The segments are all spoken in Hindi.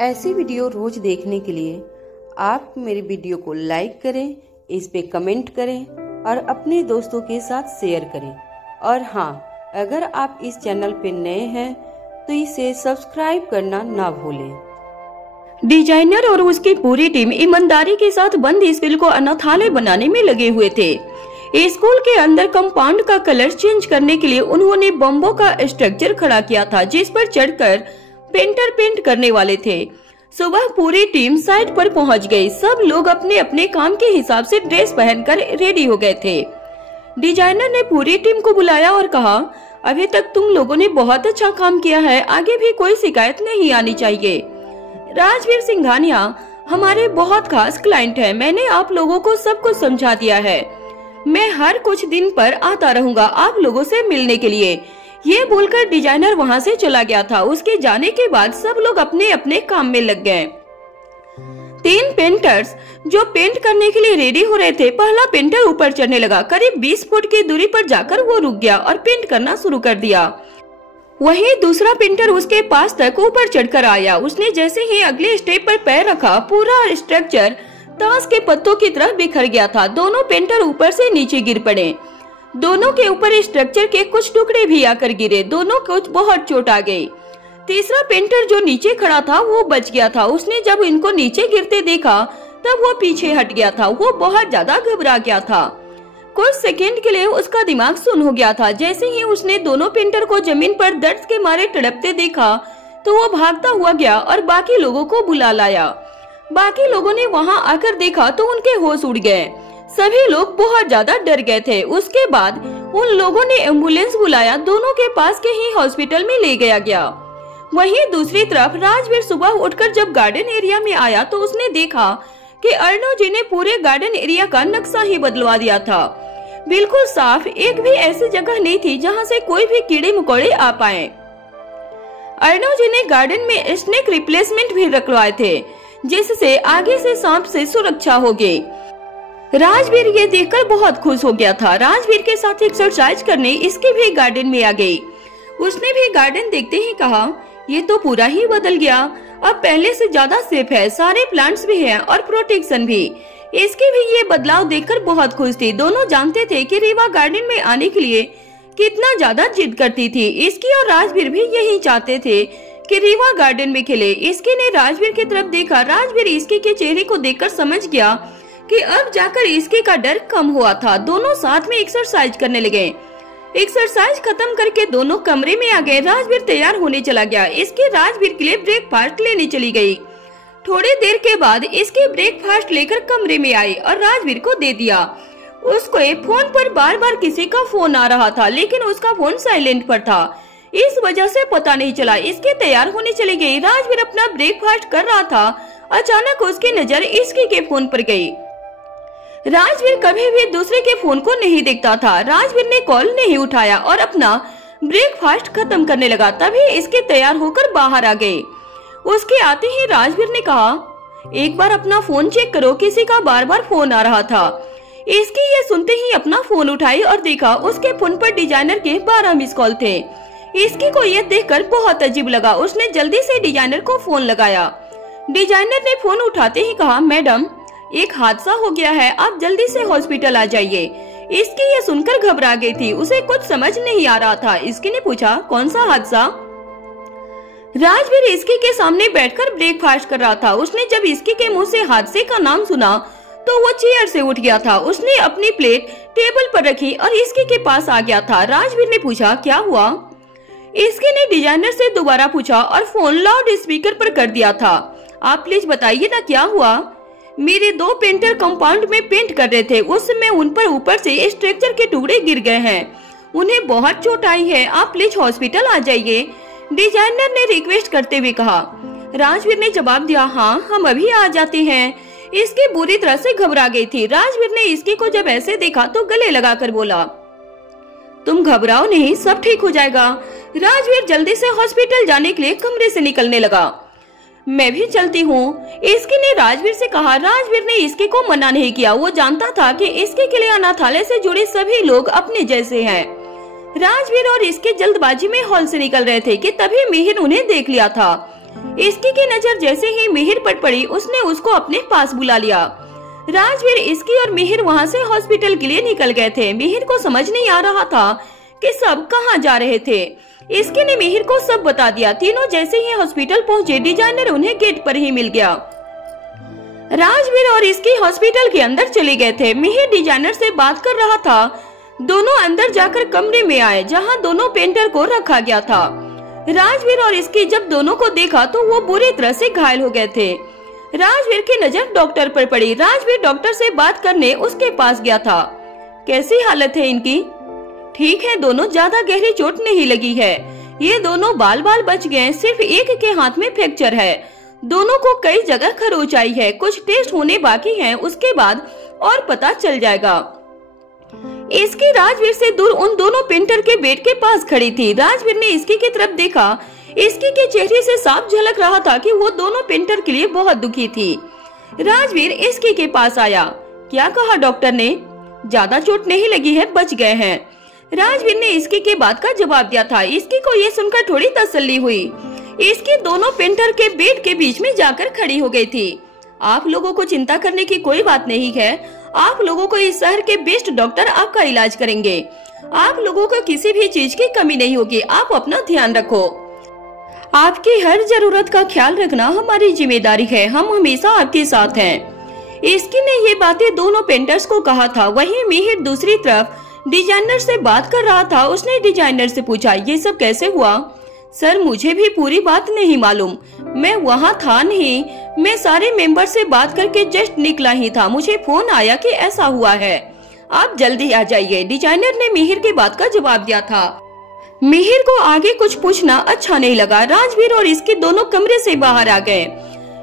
ऐसी वीडियो रोज देखने के लिए आप मेरे वीडियो को लाइक करें, इस पे कमेंट करें और अपने दोस्तों के साथ शेयर करें। और हाँ, अगर आप इस चैनल पे नए हैं तो इसे सब्सक्राइब करना ना भूलें। डिजाइनर और उसकी पूरी टीम ईमानदारी के साथ बंद स्कूल को अनाथालय बनाने में लगे हुए थे। स्कूल के अंदर कंपाउंड का कलर चेंज करने के लिए उन्होंने बम्बों का स्ट्रक्चर खड़ा किया था, जिस पर चढ़कर पेंटर पेंट करने वाले थे। सुबह पूरी टीम साइट पर पहुंच गई। सब लोग अपने अपने काम के हिसाब से ड्रेस पहनकर रेडी हो गए थे। डिजाइनर ने पूरी टीम को बुलाया और कहा, अभी तक तुम लोगों ने बहुत अच्छा काम किया है, आगे भी कोई शिकायत नहीं आनी चाहिए। राजवीर सिंघानिया हमारे बहुत खास क्लाइंट है। मैंने आप लोगों को सब कुछ समझा दिया है। मैं हर कुछ दिन पर आता रहूंगा आप लोगों से मिलने के लिए। ये बोलकर डिजाइनर वहां से चला गया था। उसके जाने के बाद सब लोग अपने अपने काम में लग गए। 3 पेंटर्स जो पेंट करने के लिए रेडी हो रहे थे, पहला पेंटर ऊपर चढ़ने लगा। करीब 20 फुट की दूरी पर जाकर वो रुक गया और पेंट करना शुरू कर दिया। वहीं दूसरा पेंटर उसके पास तक ऊपर चढ़कर आया। उसने जैसे ही अगले स्टेप पर पैर रखा, पूरा स्ट्रक्चर ताश के पत्तों की तरह बिखर गया था। दोनों पेंटर ऊपर से नीचे गिर पड़े। दोनों के ऊपर स्ट्रक्चर के कुछ टुकड़े भी आकर गिरे। दोनों को बहुत चोट आ गई। तीसरा पेंटर जो नीचे खड़ा था वो बच गया था। उसने जब इनको नीचे गिरते देखा तब वो पीछे हट गया था। वो बहुत ज्यादा घबरा गया था। कुछ सेकंड के लिए उसका दिमाग सुन्न हो गया था। जैसे ही उसने दोनों पेंटर को जमीन पर दर्द के मारे तड़पते देखा तो वो भागता हुआ गया और बाकी लोगों को बुला लाया। बाकी लोगों ने वहां आकर देखा तो उनके होश उड़ गए। सभी लोग बहुत ज्यादा डर गए थे। उसके बाद उन लोगों ने एम्बुलेंस बुलाया। दोनों के पास के ही हॉस्पिटल में ले गया। वहीं दूसरी तरफ राजवीर सुबह उठकर जब गार्डन एरिया में आया तो उसने देखा कि अर्णव जी ने पूरे गार्डन एरिया का नक्शा ही बदलवा दिया था। बिल्कुल साफ, एक भी ऐसी जगह नहीं थी जहां से कोई भी कीड़े मकोड़े आ पाए। अर्णव जी ने गार्डन में स्नेक रिप्लेसमेंट भी रखवाए थे, जिससे आगे से सांप से सुरक्षा होगी। राजवीर ये देखकर बहुत खुश हो गया था। राजवीर के साथ एक्सरसाइज करने इसके भी गार्डन में आ गई। उसने भी गार्डन देखते ही कहा, ये तो पूरा ही बदल गया, अब पहले से ज्यादा सेफ है। सारे प्लांट्स भी हैं और प्रोटेक्शन भी। इसकी भी ये बदलाव देखकर बहुत खुश थी। दोनों जानते थे कि रीवा गार्डन में आने के लिए कितना ज्यादा जिद करती थी। इसकी और राजवीर भी यही चाहते थे कि रीवा गार्डन में खेले। इसकी ने राजवीर की तरफ देखा। राजवीर इसकी के चेहरे को देखकर समझ गया कि अब जाकर इसके का डर कम हुआ था। दोनों साथ में एक्सरसाइज करने लगे। एक्सरसाइज खत्म करके दोनों कमरे में आ गए। राजवीर तैयार होने चला गया। इसके राजवीर के लिए ब्रेकफास्ट लेने चली गई। थोड़ी देर के बाद इसके ब्रेकफास्ट लेकर कमरे में आई और राजवीर को दे दिया। उसको फोन पर बार बार किसी का फोन आ रहा था, लेकिन उसका फोन साइलेंट पर था। इस वजह से पता नहीं चला। इसके तैयार होने चली गई। राजवीर अपना ब्रेकफास्ट कर रहा था। अचानक उसकी नजर इसकी के फोन पर गई। राजवीर कभी भी दूसरे के फोन को नहीं देखता था। राजवीर ने कॉल नहीं उठाया और अपना ब्रेकफास्ट खत्म करने लगा। तभी इसके तैयार होकर बाहर आ गए। उसके आते ही राजवीर ने कहा, एक बार अपना फोन चेक करो, किसी का बार बार फोन आ रहा था। इसकी ये सुनते ही अपना फोन उठाई और देखा उसके फोन पर डिजाइनर के 12 मिस कॉल थे। इसकी को ये देखकर बहुत अजीब लगा। उसने जल्दी से डिजाइनर को फोन लगाया। डिजाइनर ने फोन उठाते ही कहा, मैडम एक हादसा हो गया है, आप जल्दी से हॉस्पिटल आ जाइए। इसकी ये सुनकर घबरा गई थी। उसे कुछ समझ नहीं आ रहा था। इसकी ने पूछा, कौन सा हादसा? राजवीर इसकी के सामने बैठकर ब्रेकफास्ट कर रहा था। उसने जब इसकी के मुंह से हादसे का नाम सुना तो वो चेयर से उठ गया था। उसने अपनी प्लेट टेबल पर रखी और इसकी के पास आ गया था। राजवीर ने पूछा, क्या हुआ? इसकी ने डिजाइनर से दोबारा पूछा और फोन लाउड स्पीकर पर कर दिया था। आप प्लीज बताइए ना, क्या हुआ? मेरे 2 पेंटर कंपाउंड में पेंट कर रहे थे, उस समय उन पर ऊपर से स्ट्रक्चर के टुकड़े गिर गए हैं। उन्हें बहुत चोट आई है, आप प्लीज हॉस्पिटल आ जाइए, डिजाइनर ने रिक्वेस्ट करते हुए कहा। राजवीर ने जवाब दिया, हाँ हम अभी आ जाते हैं। इसकी बुरी तरह से घबरा गई थी। राजवीर ने इसकी को जब ऐसे देखा तो गले लगाकर बोला, तुम घबराओ नहीं, सब ठीक हो जाएगा। राजवीर जल्दी से हॉस्पिटल जाने के लिए कमरे से निकलने लगा। मैं भी चलती हूँ, इसकी ने राजवीर से कहा। राजवीर ने इसके को मना नहीं किया। वो जानता था कि इसके के लिए अनाथालय से जुड़े सभी लोग अपने जैसे हैं। राजवीर और इसके जल्दबाजी में हॉल से निकल रहे थे कि तभी मिहिर उन्हें देख लिया था। इसकी की नजर जैसे ही मिहिर पर पड़ी उसने उसको अपने पास बुला लिया। राजवीर, इसकी और मिहिर वहाँ से हॉस्पिटल के लिए निकल गए थे। मिहिर को समझ नहीं आ रहा था कि सब कहाँ जा रहे थे। इसकी ने मिहिर को सब बता दिया। तीनों जैसे ही हॉस्पिटल पहुँचे डिजाइनर उन्हें गेट पर ही मिल गया। राजवीर और इसकी हॉस्पिटल के अंदर चले गए थे। मिहिर डिजाइनर से बात कर रहा था। दोनों अंदर जाकर कमरे में आए जहां दोनों पेंटर को रखा गया था। राजवीर और इसकी जब दोनों को देखा तो वो बुरी तरह से घायल हो गए थे। राजवीर की नजर डॉक्टर पर पड़ी। राजवीर डॉक्टर से बात करने उसके पास गया था। कैसी हालत है इनकी? ठीक है, दोनों ज्यादा गहरी चोट नहीं लगी है। ये दोनों बाल बाल बच गए। सिर्फ एक के हाथ में फ्रैक्चर है। दोनों को कई जगह खरोच आई है। कुछ टेस्ट होने बाकी हैं, उसके बाद और पता चल जाएगा। इसकी राजवीर से दूर उन दोनों पेंटर के बेड के पास खड़ी थी। राजवीर ने इसकी की तरफ देखा। इसकी के चेहरे से साफ झलक रहा था कि वो दोनों पेंटर के लिए बहुत दुखी थी। राजवीर इसकी के पास आया। क्या कहा डॉक्टर ने? ज्यादा चोट नहीं लगी है, बच गए हैं। राजवीर ने इसकी के बात का जवाब दिया था। इसकी को ये सुनकर थोड़ी तसल्ली हुई। इसकी दोनों पेंटर के बेड के बीच में जाकर खड़ी हो गई थी। आप लोगों को चिंता करने की कोई बात नहीं है। आप लोगों को इस शहर के बेस्ट डॉक्टर आपका इलाज करेंगे। आप लोगों को किसी भी चीज की कमी नहीं होगी। आप अपना ध्यान रखो। आपकी हर जरूरत का ख्याल रखना हमारी जिम्मेदारी है। हम हमेशा आपके साथ हैं। इसकी ने ये बातें दोनों पेंटर्स को कहा था। वहीं मिहिर दूसरी तरफ डिजाइनर से बात कर रहा था। उसने डिजाइनर से पूछा, ये सब कैसे हुआ? सर, मुझे भी पूरी बात नहीं मालूम। मैं वहाँ था नहीं। मैं सारे मेंबर से बात करके जस्ट निकला ही था। मुझे फोन आया कि ऐसा हुआ है। आप जल्दी आ जाइए। डिजाइनर ने मिहिर की बात का जवाब दिया था। मिहिर को आगे कुछ पूछना अच्छा नहीं लगा। राजवीर और इसके दोनों कमरे से बाहर आ गए।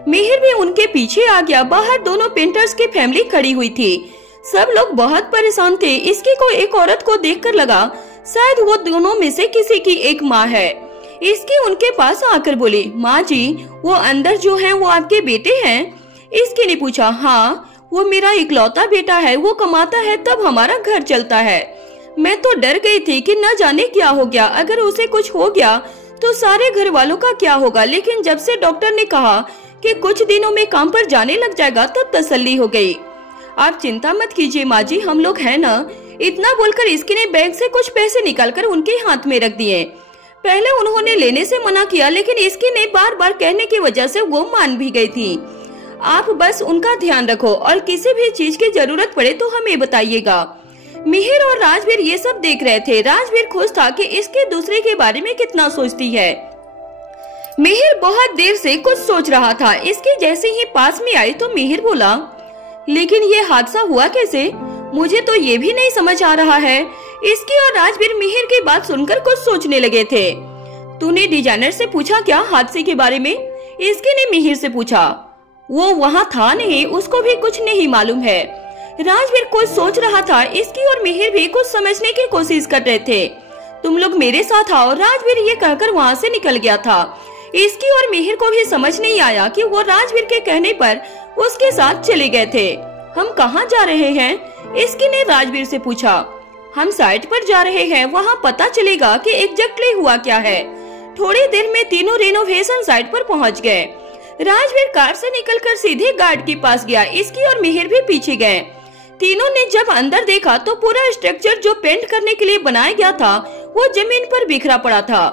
मिहिर भी उनके पीछे आ गया। बाहर दोनों पेंटर्स की फैमिली खड़ी हुई थी। सब लोग बहुत परेशान थे। इसकी को एक औरत को देखकर लगा शायद वो दोनों में से किसी की एक माँ है। इसकी उनके पास आकर बोली, माँ जी, वो अंदर जो हैं वो आपके बेटे हैं? इसकी ने पूछा, हाँ, वो मेरा इकलौता बेटा है। वो कमाता है तब हमारा घर चलता है। मैं तो डर गई थी कि न जाने क्या हो गया। अगर उसे कुछ हो गया तो सारे घर वालों का क्या होगा। लेकिन जब से डॉक्टर ने कहा कि कुछ दिनों में काम पर जाने लग जाएगा तब तसल्ली हो गई। आप चिंता मत कीजिए माँ जी, हम लोग हैं ना। इतना बोलकर इसकी ने बैंक से कुछ पैसे निकालकर उनके हाथ में रख दिए। पहले उन्होंने लेने से मना किया, लेकिन इसकी ने बार बार कहने की वजह से वो मान भी गई थी। आप बस उनका ध्यान रखो और किसी भी चीज की जरूरत पड़े तो हमें बताइएगा। मिहिर और राजवीर ये सब देख रहे थे। राजवीर खुश था कि इसके दूसरे के बारे में कितना सोचती है। मिहिर बहुत देर से कुछ सोच रहा था। इसकी जैसे ही पास में आई तो मिहिर बोला, लेकिन ये हादसा हुआ कैसे? मुझे तो ये भी नहीं समझ आ रहा है। इसकी और राजवीर मिहिर की बात सुनकर कुछ सोचने लगे थे। तूने डिजाइनर से पूछा क्या हादसे के बारे में? इसकी ने मिहिर से पूछा। वो वहाँ था नहीं, उसको भी कुछ नहीं मालूम है। राजवीर कुछ सोच रहा था। इसकी और मिहिर भी कुछ समझने की कोशिश कर रहे थे। तुम लोग मेरे साथ आओ। राजवीर ये कहकर वहाँ से निकल गया था। इसकी और मिहिर को भी समझ नहीं आया कि वो राजवीर के कहने पर उसके साथ चले गए थे। हम कहाँ जा रहे हैं? इसकी ने राजवीर से पूछा। हम साइट पर जा रहे हैं, वहाँ पता चलेगा कि एग्जैक्टली हुआ क्या है। थोड़ी देर में तीनों रेनोवेशन साइट पर पहुँच गए। राजवीर कार से निकलकर सीधे गार्ड के पास गया। इसकी और मिहिर भी पीछे गए। तीनों ने जब अंदर देखा तो पूरा स्ट्रक्चर जो पेंट करने के लिए बनाया गया था वो जमीन पर बिखरा पड़ा था।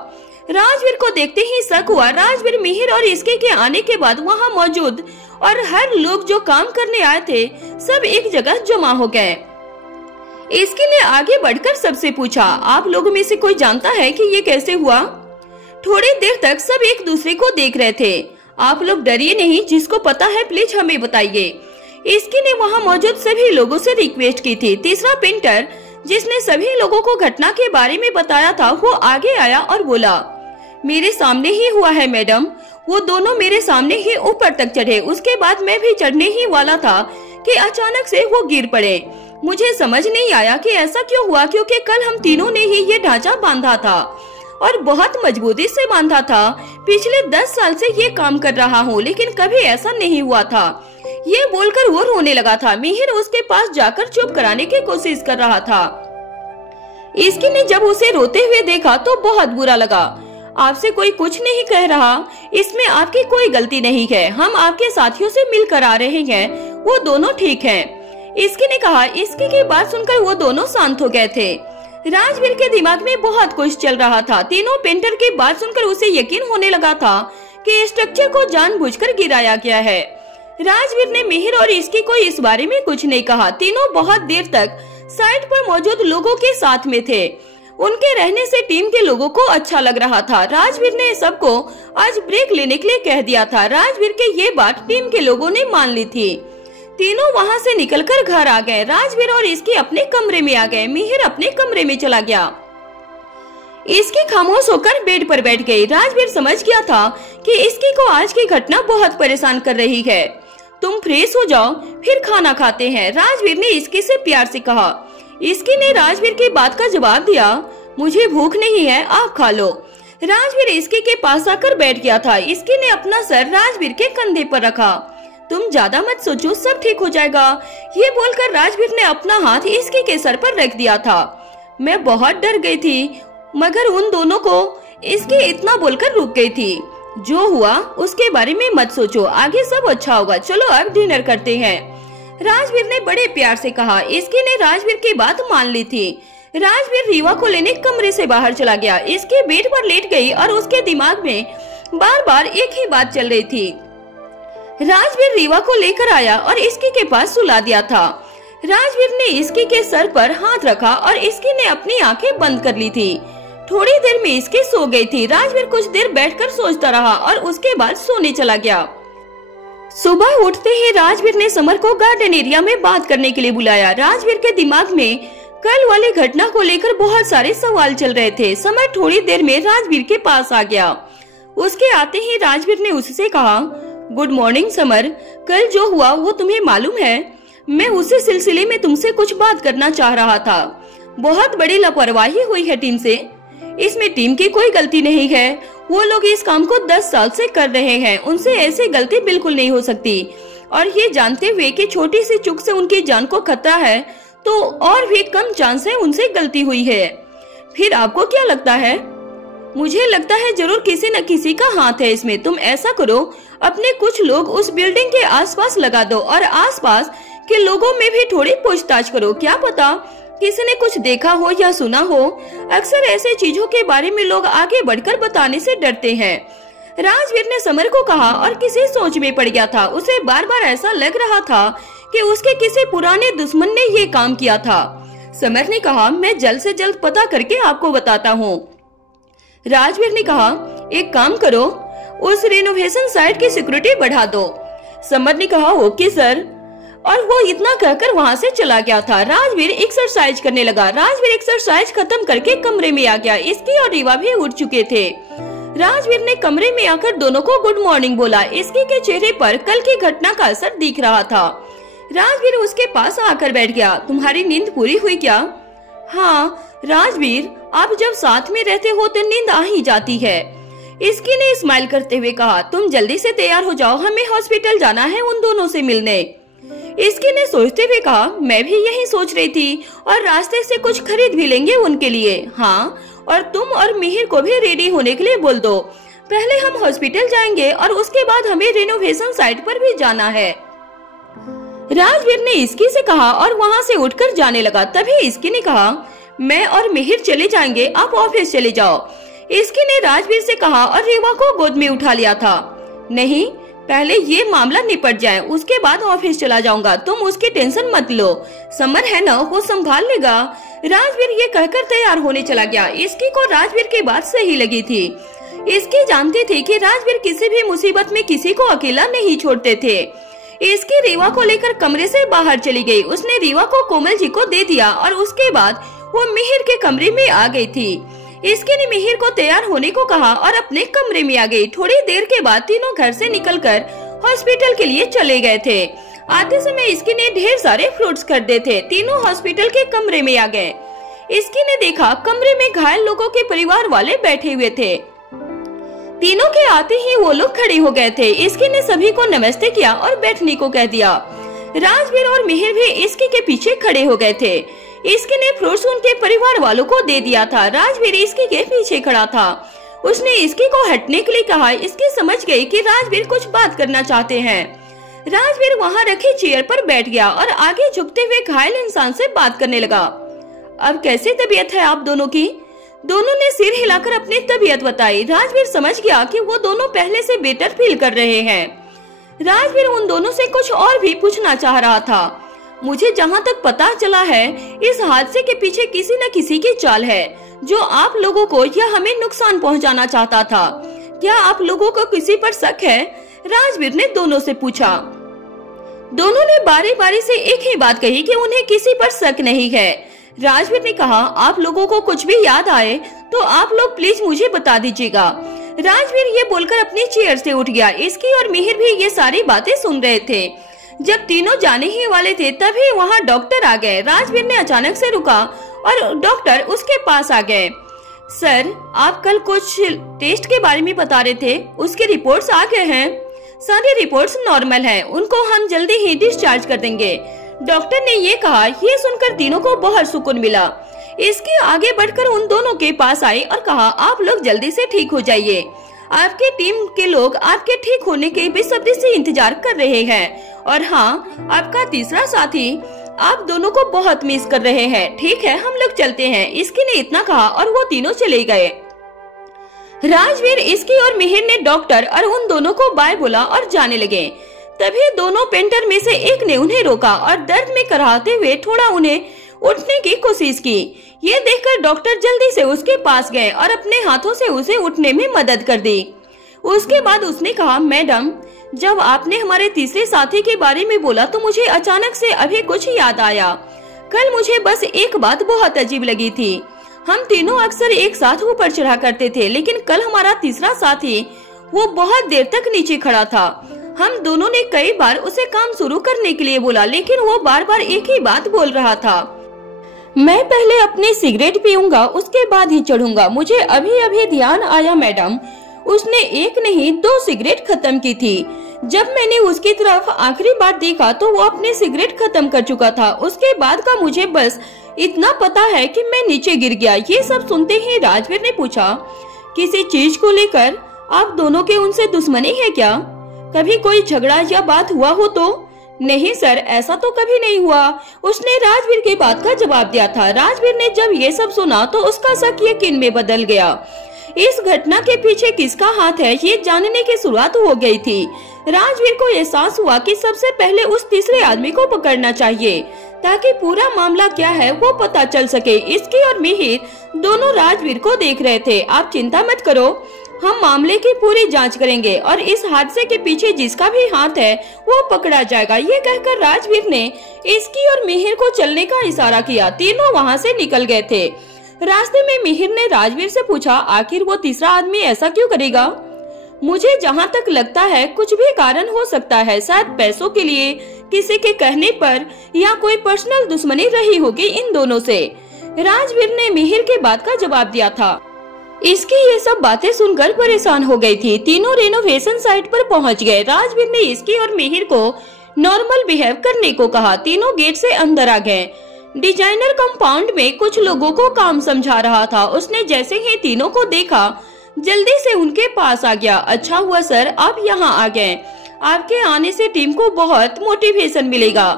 राजवीर को देखते ही शक हुआ। राजवीर, मिहिर और इसके के आने के बाद वहाँ मौजूद और हर लोग जो काम करने आए थे सब एक जगह जमा हो गए। इसके ने आगे बढ़कर सबसे पूछा, आप लोगों में से कोई जानता है कि ये कैसे हुआ? थोड़ी देर तक सब एक दूसरे को देख रहे थे। आप लोग डरिए नहीं, जिसको पता है प्लीज हमें बताइए। इसकी ने वहाँ मौजूद सभी लोगों से रिक्वेस्ट की थी। तीसरा पेंटर जिसने सभी लोगों को घटना के बारे में बताया था वो आगे आया और बोला, मेरे सामने ही हुआ है मैडम। वो दोनों मेरे सामने ही ऊपर तक चढ़े। उसके बाद मैं भी चढ़ने ही वाला था कि अचानक से वो गिर पड़े। मुझे समझ नहीं आया कि ऐसा क्यों हुआ, क्योंकि कल हम तीनों ने ही ये ढांचा बांधा था और बहुत मजबूती से बांधा था। पिछले 10 साल से ये काम कर रहा हूँ, लेकिन कभी ऐसा नहीं हुआ था। ये बोलकर वो रोने लगा था। मिहिर उसके पास जाकर चुप कराने की कोशिश कर रहा था। इसकी ने जब उसे रोते हुए देखा तो बहुत बुरा लगा। आपसे कोई कुछ नहीं कह रहा, इसमें आपकी कोई गलती नहीं है। हम आपके साथियों से मिलकर आ रहे हैं, वो दोनों ठीक हैं। इसकी ने कहा। इसकी की बात सुनकर वो दोनों शांत हो गए थे। राजवीर के दिमाग में बहुत कुछ चल रहा था। तीनों पेंटर की बात सुनकर उसे यकीन होने लगा था कि स्ट्रक्चर को जानबूझकर गिराया गया है। राजवीर ने मिहिर और इसकी को इस बारे में कुछ नहीं कहा। तीनों बहुत देर तक साइट पर मौजूद लोगों के साथ में थे। उनके रहने से टीम के लोगों को अच्छा लग रहा था। राजवीर ने सबको आज ब्रेक लेने के लिए कह दिया था। राजवीर के ये बात टीम के लोगों ने मान ली थी। तीनों वहां से निकलकर घर आ गए। राजवीर और इसकी अपने कमरे में आ गए। मिहिर अपने कमरे में चला गया। इसकी खामोश होकर बेड पर बैठ गई। राजवीर समझ गया था कि इसकी को आज की घटना बहुत परेशान कर रही है। तुम फ्रेश हो जाओ, फिर खाना खाते हैं, राजवीर ने इसकी से प्यार से कहा। इसकी ने राजवीर की बात का जवाब दिया, मुझे भूख नहीं है, आप खा लो। राजवीर इसकी के पास आकर बैठ गया था। इसकी ने अपना सर राजवीर के कंधे पर रखा। तुम ज्यादा मत सोचो, सब ठीक हो जाएगा। ये बोलकर राजवीर ने अपना हाथ इसकी के सर पर रख दिया था। मैं बहुत डर गई थी, मगर उन दोनों को इसकी इतना बोलकर रुक गई थी। जो हुआ उसके बारे में मत सोचो, आगे सब अच्छा होगा। चलो अब डिनर करते हैं, राजवीर ने बड़े प्यार से कहा। इसकी ने राजवीर की बात मान ली थी। राजवीर रीवा को लेने कमरे से बाहर चला गया। इसके बेड पर लेट गई और उसके दिमाग में बार बार एक ही बात चल रही थी। राजवीर रीवा को लेकर आया और इसकी के पास सुला दिया था। राजवीर ने इसकी के सर पर हाथ रखा और इसकी ने अपनी आंखें बंद कर ली थी। थोड़ी देर में इसकी सो गई थी। राजवीर कुछ देर बैठकर सोचता रहा और उसके बाद सोने चला गया। सुबह उठते ही राजवीर ने समर को गार्डन एरिया में बात करने के लिए बुलाया। राजवीर के दिमाग में कल वाली घटना को लेकर बहुत सारे सवाल चल रहे थे। समर थोड़ी देर में राजवीर के पास आ गया। उसके आते ही राजवीर ने उससे कहा, गुड मॉर्निंग समर, कल जो हुआ वो तुम्हें मालूम है? मैं उसी सिलसिले में तुमसे कुछ बात करना चाह रहा था। बहुत बड़ी लापरवाही हुई है टीम से। इसमें टीम की कोई गलती नहीं है। वो लोग इस काम को 10 साल से कर रहे हैं। उनसे ऐसी गलती बिल्कुल नहीं हो सकती। और ये जानते हुए कि छोटी सी चूक से उनकी जान को खतरा है, तो और भी कम चांस है उनसे गलती हुई है। फिर आपको क्या लगता है? मुझे लगता है जरूर किसी न किसी का हाथ है इसमें। तुम ऐसा करो, अपने कुछ लोग उस बिल्डिंग के आसपास लगा दो और आसपास के लोगों में भी थोड़ी पूछताछ करो। क्या पता किसी ने कुछ देखा हो या सुना हो। अक्सर ऐसे चीजों के बारे में लोग आगे बढ़कर बताने से डरते हैं। राजवीर ने समर को कहा और किसी सोच में पड़ गया था। उसे बार बार ऐसा लग रहा था कि उसके किसी पुराने दुश्मन ने ये काम किया था। समर ने कहा, मैं जल्द से जल्द पता करके आपको बताता हूँ। राजवीर ने कहा, एक काम करो, उस रिनोवेशन साइट की सिक्योरिटी बढ़ा दो। समर ने कहा, ओके सर। और वो इतना कहकर वहाँ से चला गया था। राजवीर एक्सरसाइज करने लगा। राजवीर एक्सरसाइज खत्म करके कमरे में आ गया। इसकी और रीवा भी उठ चुके थे। राजवीर ने कमरे में आकर दोनों को गुड मॉर्निंग बोला। इसकी के चेहरे पर कल की घटना का असर दिख रहा था। राजवीर उसके पास आकर बैठ गया। तुम्हारी नींद पूरी हुई क्या? हाँ राजवीर, आप जब साथ में रहते हो तो नींद आ ही जाती है। इसकी ने स्माइल करते हुए कहा, तुम जल्दी से तैयार हो जाओ, हमें हॉस्पिटल जाना है उन दोनों से मिलने। इसकी ने सोचते हुए कहा, मैं भी यही सोच रही थी और रास्ते से कुछ खरीद भी लेंगे उनके लिए। हाँ, और तुम और मिहिर को भी रेडी होने के लिए बोल दो। पहले हम हॉस्पिटल जाएंगे और उसके बाद हमें रिनोवेशन साइट पर भी जाना है। राजवीर ने इसकी से कहा और वहाँ से उठकर जाने लगा। तभी इसकी ने कहा, मैं और मिहिर चले जाएंगे, आप ऑफिस चले जाओ। इसकी ने राजवीर से कहा और रीवा को गोद में उठा लिया था। नहीं, पहले ये मामला निपट जाए, उसके बाद ऑफिस चला जाऊंगा। तुम उसकी टेंशन मत लो, समर है ना, वो संभाल लेगा। राजवीर ये कहकर तैयार होने चला गया। इसकी को राजवीर की बात सही लगी थी। इसकी जानती थी कि राजवीर किसी भी मुसीबत में किसी को अकेला नहीं छोड़ते थे। इसकी रीवा को लेकर कमरे से बाहर चली गई। उसने रीवा को कोमल जी को दे दिया और उसके बाद वो मिहिर के कमरे में आ गई थी। इसकी ने मिहिर को तैयार होने को कहा और अपने कमरे में आ गई। थोड़ी देर के बाद तीनों घर से निकलकर हॉस्पिटल के लिए चले गए थे। आते समय इसकी ने ढेर सारे फ्रूट्स खरीदे थे। तीनों हॉस्पिटल के कमरे में आ गए। इसकी ने देखा कमरे में घायल लोगों के परिवार वाले बैठे हुए थे। तीनों के आते ही वो लोग खड़े हो गए थे। इसकी ने सभी को नमस्ते किया और बैठने को कह दिया। राजवीर और मिहिर भी इसकी के पीछे खड़े हो गए थे। इसकी ने फ्रूट्स उनके परिवार वालों को दे दिया था। राजवीर इसकी के पीछे खड़ा था। उसने इसकी को हटने के लिए कहा। इसकी समझ गई कि राजवीर कुछ बात करना चाहते हैं। राजवीर वहाँ रखी चेयर पर बैठ गया और आगे झुकते हुए घायल इंसान से बात करने लगा। अब कैसी तबीयत है आप दोनों की? दोनों ने सिर हिलाकर अपनी तबीयत बताई। राजवीर समझ गया कि वो दोनों पहले से बेटर फील कर रहे हैं। राजवीर उन दोनों से कुछ और भी पूछना चाह रहा था। मुझे जहाँ तक पता चला है, इस हादसे के पीछे किसी न किसी की चाल है जो आप लोगों को या हमें नुकसान पहुँचाना चाहता था। क्या आप लोगों को किसी पर शक है? राजवीर ने दोनों से पूछा। दोनों ने बारी बारी से एक ही बात कही कि उन्हें किसी पर शक नहीं है। राजवीर ने कहा, आप लोगों को कुछ भी याद आए तो आप लोग प्लीज मुझे बता दीजिएगा। राजवीर ये बोलकर अपनी चेयर से उठ गया। इसकी और मिहिर भी ये सारी बातें सुन रहे थे। जब तीनों जाने ही वाले थे तभी वहाँ डॉक्टर आ गए। राजवीर ने अचानक से रुका और डॉक्टर उसके पास आ गए। सर, आप कल कुछ टेस्ट के बारे में बता रहे थे, उसके रिपोर्ट्स आ गए हैं। सारी रिपोर्ट्स नॉर्मल हैं, उनको हम जल्दी ही डिस्चार्ज कर देंगे। डॉक्टर ने ये कहा। ये सुनकर तीनों को बहुत सुकून मिला। इसके आगे बढ़कर उन दोनों के पास आई और कहा, आप लोग जल्दी से ठीक हो जाइए। आपके टीम के लोग आपके ठीक होने के बेसब्री से इंतजार कर रहे हैं। और हाँ, आपका तीसरा साथी आप दोनों को बहुत मिस कर रहे हैं। ठीक है, हम लोग चलते हैं। इसकी ने इतना कहा और वो तीनों चले गए। राजवीर, इसकी और मिहिर ने डॉक्टर और उन दोनों को बाय बोला और जाने लगे। तभी दोनों पेंटर में से एक ने उन्हें रोका और दर्द में कराहते हुए थोड़ा उन्हें उठने की कोशिश की। ये देखकर डॉक्टर जल्दी से उसके पास गए और अपने हाथों से उसे उठने में मदद कर दी। उसके बाद उसने कहा, मैडम, जब आपने हमारे तीसरे साथी के बारे में बोला तो मुझे अचानक से अभी कुछ याद आया। कल मुझे बस एक बात बहुत अजीब लगी थी। हम तीनों अक्सर एक साथ ऊपर चढ़ा करते थे, लेकिन कल हमारा तीसरा साथी वो बहुत देर तक नीचे खड़ा था। हम दोनों ने कई बार उसे काम शुरू करने के लिए बोला, लेकिन वो बार बार एक ही बात बोल रहा था। मैं पहले अपनी सिगरेट पीऊंगा, उसके बाद ही चढ़ूंगा। मुझे अभी अभी ध्यान आया मैडम, उसने एक नहीं 2 सिगरेट खत्म की थी। जब मैंने उसकी तरफ आखिरी बार देखा तो वो अपनी सिगरेट खत्म कर चुका था। उसके बाद का मुझे बस इतना पता है कि मैं नीचे गिर गया। ये सब सुनते ही राजवीर ने पूछा, किसी चीज को लेकर आप दोनों के उनसे दुश्मनी है क्या? कभी कोई झगड़ा या बात हुआ हो तो? नहीं सर, ऐसा तो कभी नहीं हुआ, उसने राजवीर की बात का जवाब दिया था। राजवीर ने जब ये सब सुना तो उसका शक यकीन में बदल गया। इस घटना के पीछे किसका हाथ है ये जानने की शुरुआत हो गई थी। राजवीर को एहसास हुआ कि सबसे पहले उस तीसरे आदमी को पकड़ना चाहिए ताकि पूरा मामला क्या है वो पता चल सके। इसकी और मिहिर दोनों राजवीर को देख रहे थे। आप चिंता मत करो, हम मामले की पूरी जांच करेंगे और इस हादसे के पीछे जिसका भी हाथ है वो पकड़ा जाएगा। ये कहकर राजवीर ने इसकी और मिहिर को चलने का इशारा किया। तीनों वहाँ से निकल गए थे। रास्ते में मिहिर ने राजवीर से पूछा, आखिर वो तीसरा आदमी ऐसा क्यों करेगा? मुझे जहाँ तक लगता है कुछ भी कारण हो सकता है, शायद पैसों के लिए, किसी के कहने पर, या कोई पर्सनल दुश्मनी रही होगी इन दोनों से। राजवीर ने मिहिर के बात का जवाब दिया था। इसकी ये सब बातें सुनकर परेशान हो गई थी। तीनों रेनोवेशन साइट पर पहुंच गए। राजवीर ने इसकी और मिहिर को नॉर्मल बिहेव करने को कहा। तीनों गेट से अंदर आ गए। डिजाइनर कंपाउंड में कुछ लोगों को काम समझा रहा था। उसने जैसे ही तीनों को देखा जल्दी से उनके पास आ गया। अच्छा हुआ सर आप यहाँ आ गए, आपके आने से टीम को बहुत मोटिवेशन मिलेगा।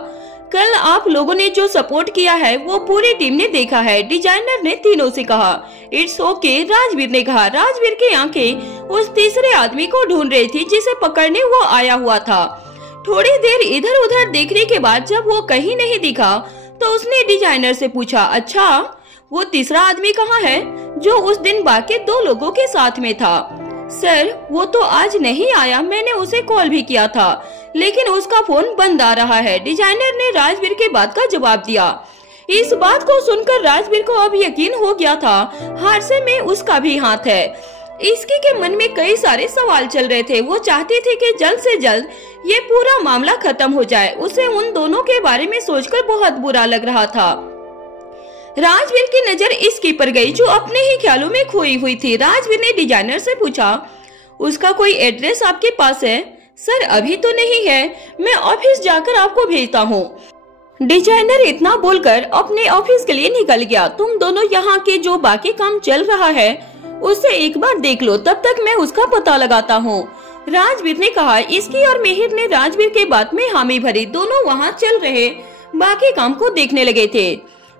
कल आप लोगों ने जो सपोर्ट किया है वो पूरी टीम ने देखा है, डिजाइनर ने तीनों से कहा। इट्स ओके, राजवीर ने कहा। राजवीर की आंखें उस तीसरे आदमी को ढूंढ रही थी जिसे पकड़ने वो आया हुआ था। थोड़ी देर इधर उधर देखने के बाद जब वो कहीं नहीं दिखा तो उसने डिजाइनर से पूछा, अच्छा वो तीसरा आदमी कहाँ है जो उस दिन बाकी 2 लोगों के साथ में था? सर वो तो आज नहीं आया, मैंने उसे कॉल भी किया था लेकिन उसका फोन बंद आ रहा है। डिजाइनर ने राजवीर के बात का जवाब दिया। इस बात को सुनकर राजवीर को अब यकीन हो गया था हादसे में उसका भी हाथ है। इसकी के मन में कई सारे सवाल चल रहे थे। वो चाहती थी कि जल्द से जल्द ये पूरा मामला खत्म हो जाए। उसे उन दोनों के बारे में सोचकर बहुत बुरा लग रहा था। राजवीर की नजर इसकी पर गई जो अपने ही ख्यालों में खोई हुई थी। राजवीर ने डिजाइनर से पूछा, उसका कोई एड्रेस आपके पास है? सर अभी तो नहीं है, मैं ऑफिस जाकर आपको भेजता हूँ। डिजाइनर इतना बोलकर अपने ऑफिस के लिए निकल गया। तुम दोनों यहाँ के जो बाकी काम चल रहा है उससे एक बार देख लो, तब तक मैं उसका पता लगाता हूँ। राजवीर ने कहा। इसकी और मिहिर ने राजवीर के बात में हामी भरी। दोनों वहाँ चल रहे बाकी काम को देखने लगे थे।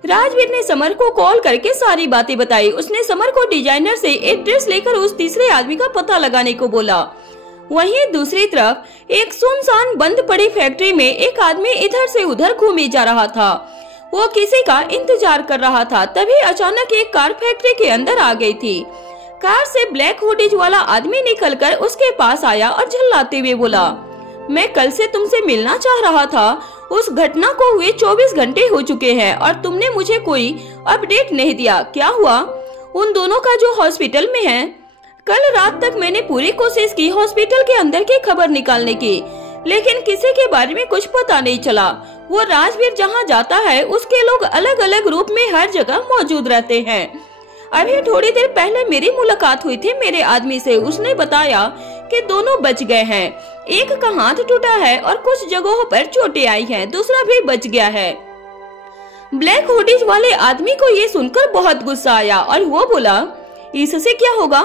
राजवीर ने समर को कॉल करके सारी बातें बताई। उसने समर को डिजाइनर से एड्रेस लेकर उस तीसरे आदमी का पता लगाने को बोला। वहीं दूसरी तरफ एक सुनसान बंद पड़ी फैक्ट्री में एक आदमी इधर से उधर घूमे जा रहा था। वो किसी का इंतजार कर रहा था। तभी अचानक एक कार फैक्ट्री के अंदर आ गई थी। कार से ब्लैक हुडीज वाला आदमी निकलकर उसके पास आया और झल्लाते हुए बोला, मैं कल से तुमसे मिलना चाह रहा था। उस घटना को हुए 24 घंटे हो चुके हैं और तुमने मुझे कोई अपडेट नहीं दिया। क्या हुआ उन दोनों का जो हॉस्पिटल में है? कल रात तक मैंने पूरी कोशिश की हॉस्पिटल के अंदर की खबर निकालने की, लेकिन किसी के बारे में कुछ पता नहीं चला। वो राजवीर जहाँ जाता है उसके लोग अलग अलग रूप में हर जगह मौजूद रहते हैं। अभी थोड़ी देर पहले मेरी मुलाकात हुई थी मेरे आदमी से। उसने बताया कि दोनों बच गए हैं। एक का हाथ टूटा है और कुछ जगहों पर चोटें आई हैं, दूसरा भी बच गया है। ब्लैक हुडीज वाले आदमी को ये सुनकर बहुत गुस्सा आया और वो बोला, इससे क्या होगा?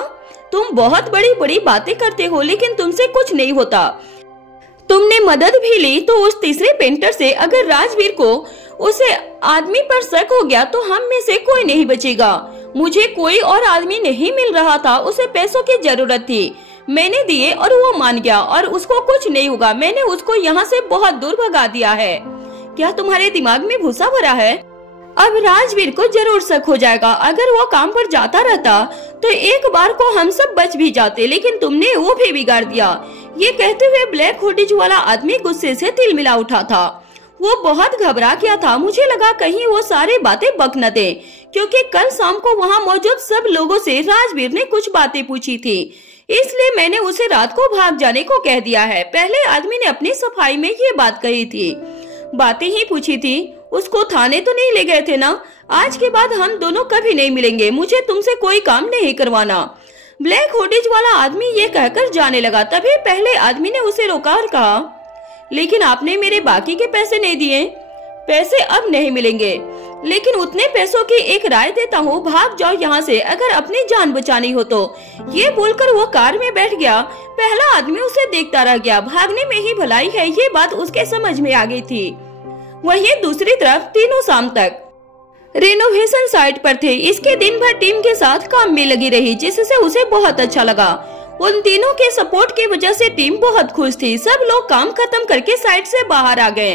तुम बहुत बड़ी बड़ी बातें करते हो लेकिन तुमसे कुछ नहीं होता। तुमने मदद भी ली तो उस तीसरे पेंटर से। अगर राजवीर को उसे आदमी पर शक हो गया तो हम में से कोई नहीं बचेगा। मुझे कोई और आदमी नहीं मिल रहा था। उसे पैसों की जरूरत थी, मैंने दिए और वो मान गया और उसको कुछ नहीं होगा। मैंने उसको यहाँ से बहुत दूर भगा दिया है। क्या तुम्हारे दिमाग में भूसा भरा है? अब राजवीर को जरूर शक हो जाएगा। अगर वो काम पर जाता रहता तो एक बार को हम सब बच भी जाते, लेकिन तुमने वो भी बिगाड़ दिया। ये कहते हुए ब्लैक हुडीज वाला आदमी गुस्से से तिलमिला उठा था। वो बहुत घबरा गया था। मुझे लगा कहीं वो सारी बातें बक न दे, क्योंकि कल शाम को वहाँ मौजूद सब लोगों से राजवीर ने कुछ बातें पूछी थी, इसलिए मैंने उसे रात को भाग जाने को कह दिया है। पहले आदमी ने अपनी सफाई में ये बात कही थी, बातें ही पूछी थी। उसको थाने तो नहीं ले गए थे ना? आज के बाद हम दोनों कभी नहीं मिलेंगे। मुझे तुमसे कोई काम नहीं करवाना। ब्लैक हुडीज वाला आदमी ये कहकर जाने लगा। तभी पहले आदमी ने उसे रोका और कहा, लेकिन आपने मेरे बाकी के पैसे नहीं दिए। पैसे अब नहीं मिलेंगे, लेकिन उतने पैसों की एक राय देता हूँ, भाग जाओ यहाँ से अगर अपनी जान बचानी हो तो। ये बोलकर वो कार में बैठ गया। पहला आदमी उसे देखता रह गया। भागने में ही भलाई है, ये बात उसके समझ में आ गई थी। वहीं दूसरी तरफ तीनों शाम तक रेनोवेशन साइट पर थे। इसके दिन भर टीम के साथ काम में लगी रही, जिससे उसे बहुत अच्छा लगा। उन तीनों के सपोर्ट की वजह से टीम बहुत खुश थी। सब लोग काम खत्म करके साइट से बाहर आ गए।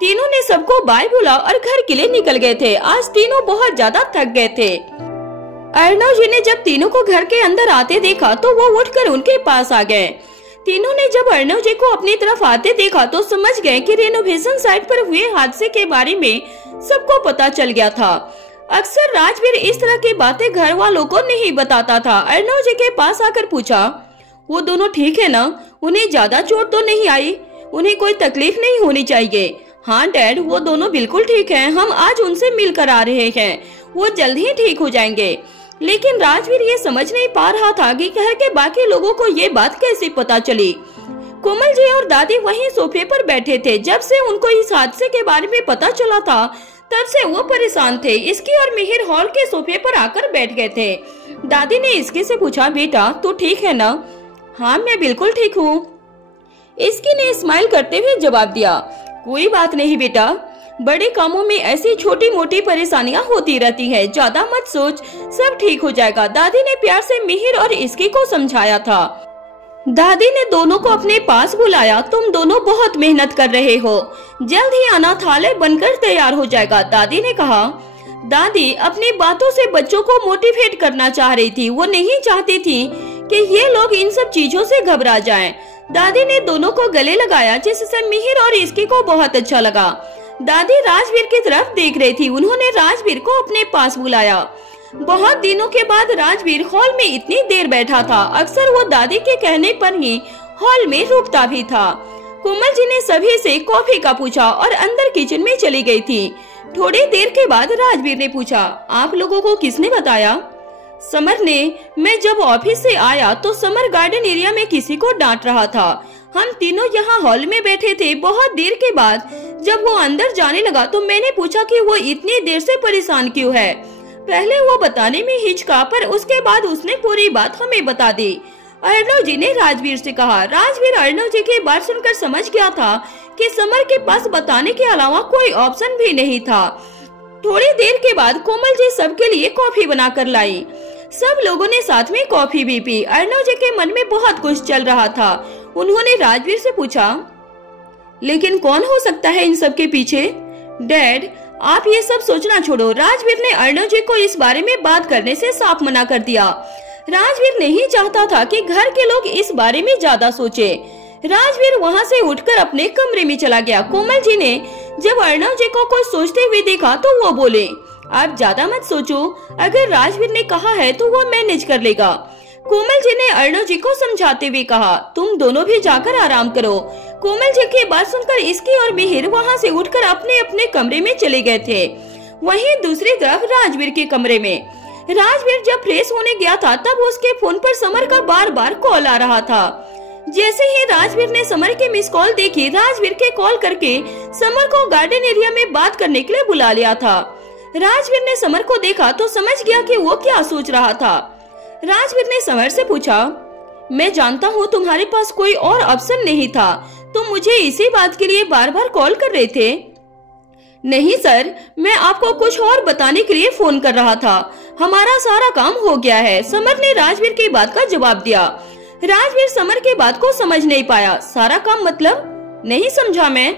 तीनों ने सबको बाय बोला और घर के लिए निकल गए थे। आज तीनों बहुत ज्यादा थक गए थे। अर्णव जी ने जब तीनों को घर के अंदर आते देखा तो वो उठकर उनके पास आ गए। तीनों ने जब अर्णव जी को अपनी तरफ आते देखा तो समझ गए कि रेनोवेशन साइट पर हुए हादसे के बारे में सबको पता चल गया था। अक्सर राजवीर इस तरह की बातें घर वालों को नहीं बताता था। अर्णव जी के पास आकर पूछा, वो दोनों ठीक है ना? उन्हें ज्यादा चोट तो नहीं आई? उन्हें कोई तकलीफ नहीं होनी चाहिए? हाँ डैड, वो दोनों बिल्कुल ठीक हैं। हम आज उनसे मिलकर आ रहे हैं, वो जल्द ही ठीक हो जाएंगे। लेकिन राजवीर ये समझ नहीं पा रहा था कि घर के बाकी लोगों को ये बात कैसे पता चली। कोमल जी और दादी वहीं सोफे पर बैठे थे। जब से उनको इस हादसे के बारे में पता चला था तब से वो परेशान थे। इसकी और मिहिर हॉल के सोफे पर आकर बैठ गए थे। दादी ने इसके से पूछा, बेटा तू ठीक है ना? हाँ मैं बिल्कुल ठीक हूँ। इसकी ने स्माइल करते हुए जवाब दिया, कोई बात नहीं बेटा, बड़े कामों में ऐसी छोटी मोटी परेशानियां होती रहती है, ज्यादा मत सोच, सब ठीक हो जाएगा। दादी ने प्यार से मिहिर और इसकी को समझाया था। दादी ने दोनों को अपने पास बुलाया। तुम दोनों बहुत मेहनत कर रहे हो, जल्द ही अनाथालय बनकर तैयार हो जाएगा, दादी ने कहा। दादी अपनी बातों से बच्चों को मोटिवेट करना चाह रही थी। वो नहीं चाहती थी कि ये लोग इन सब चीजों से घबरा जाएं। दादी ने दोनों को गले लगाया, जिससे मिहिर और इसकी को बहुत अच्छा लगा। दादी राजवीर की तरफ देख रही थी। उन्होंने राजवीर को अपने पास बुलाया। बहुत दिनों के बाद राजवीर हॉल में इतनी देर बैठा था। अक्सर वो दादी के कहने पर ही हॉल में रुकता भी था। कोमल जी ने सभी से कॉफी का पूछा और अंदर किचन में चली गई थी। थोड़ी देर के बाद राजवीर ने पूछा, आप लोगों को किसने बताया? समर ने। मैं जब ऑफिस से आया तो समर गार्डन एरिया में किसी को डांट रहा था। हम तीनों यहाँ हॉल में बैठे थे। बहुत देर के बाद जब वो अंदर जाने लगा तो मैंने पूछा कि वो इतनी देर से परेशान क्यों है। पहले वो बताने में हिचका, पर उसके बाद उसने पूरी बात हमें बता दी। अर्णव जी ने राजवीर से कहा। राजवीर अर्णव जी की बात सुनकर समझ गया था कि समर के पास बताने के अलावा कोई ऑप्शन भी नहीं था। थोड़ी देर के बाद कोमल जी सबके लिए कॉफी बनाकर लाई। सब लोगों ने साथ में कॉफी भी पी। अर्णव जी के मन में बहुत कुछ चल रहा था। उन्होंने राजवीर से पूछा, लेकिन कौन हो सकता है इन सब के पीछे? डैड, आप ये सब सोचना छोड़ो। राजवीर ने अर्णव जी को इस बारे में बात करने से साफ मना कर दिया। राजवीर नहीं चाहता था कि घर के लोग इस बारे में ज्यादा सोचे। राजवीर वहाँ से उठकर अपने कमरे में चला गया। कोमल जी ने जब अर्णव जी को कुछ सोचते हुए देखा तो वो बोले, आप ज्यादा मत सोचो, अगर राजवीर ने कहा है तो वो मैनेज कर लेगा। कोमल जी ने अर्णव जी को समझाते हुए कहा, तुम दोनों भी जाकर आराम करो। कोमल जी की बात सुनकर इसकी और मिहिर वहाँ से उठकर अपने अपने कमरे में चले गए थे। वहीं दूसरी तरफ राजवीर के कमरे में राजवीर जब फ्रेश होने गया था तब उसके फोन पर समर का बार बार कॉल आ रहा था। जैसे ही राजवीर ने समर की मिस कॉल देखी, राजवीर के कॉल करके समर को गार्डन एरिया में बात करने के लिए बुला लिया था। राजवीर ने समर को देखा तो समझ गया कि वो क्या सोच रहा था। राजवीर ने समर से पूछा, मैं जानता हूँ तुम्हारे पास कोई और ऑप्शन नहीं था, तुम मुझे इसी बात के लिए बार बार कॉल कर रहे थे। नहीं सर, मैं आपको कुछ और बताने के लिए फोन कर रहा था। हमारा सारा काम हो गया है, समर ने राजवीर की बात का जवाब दिया। राजवीर समर की बात को समझ नहीं पाया। सारा काम मतलब? नहीं समझा मैं।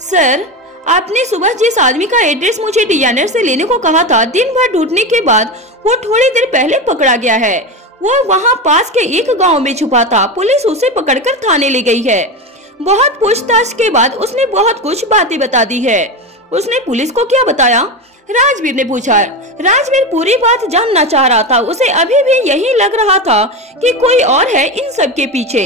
सर, आपने सुबह जिस आदमी का एड्रेस मुझे डिजाइनर से लेने को कहा था, दिन भर ढूंढने के बाद वो थोड़ी देर पहले पकड़ा गया है। वो वहाँ पास के एक गांव में छुपा था। पुलिस उसे पकड़कर थाने ले गई है। बहुत पूछताछ के बाद उसने बहुत कुछ बातें बता दी है। उसने पुलिस को क्या बताया? राजवीर ने पूछा। राजवीर पूरी बात जानना चाह रहा था। उसे अभी भी यही लग रहा था कि कोई और है इन सब के पीछे।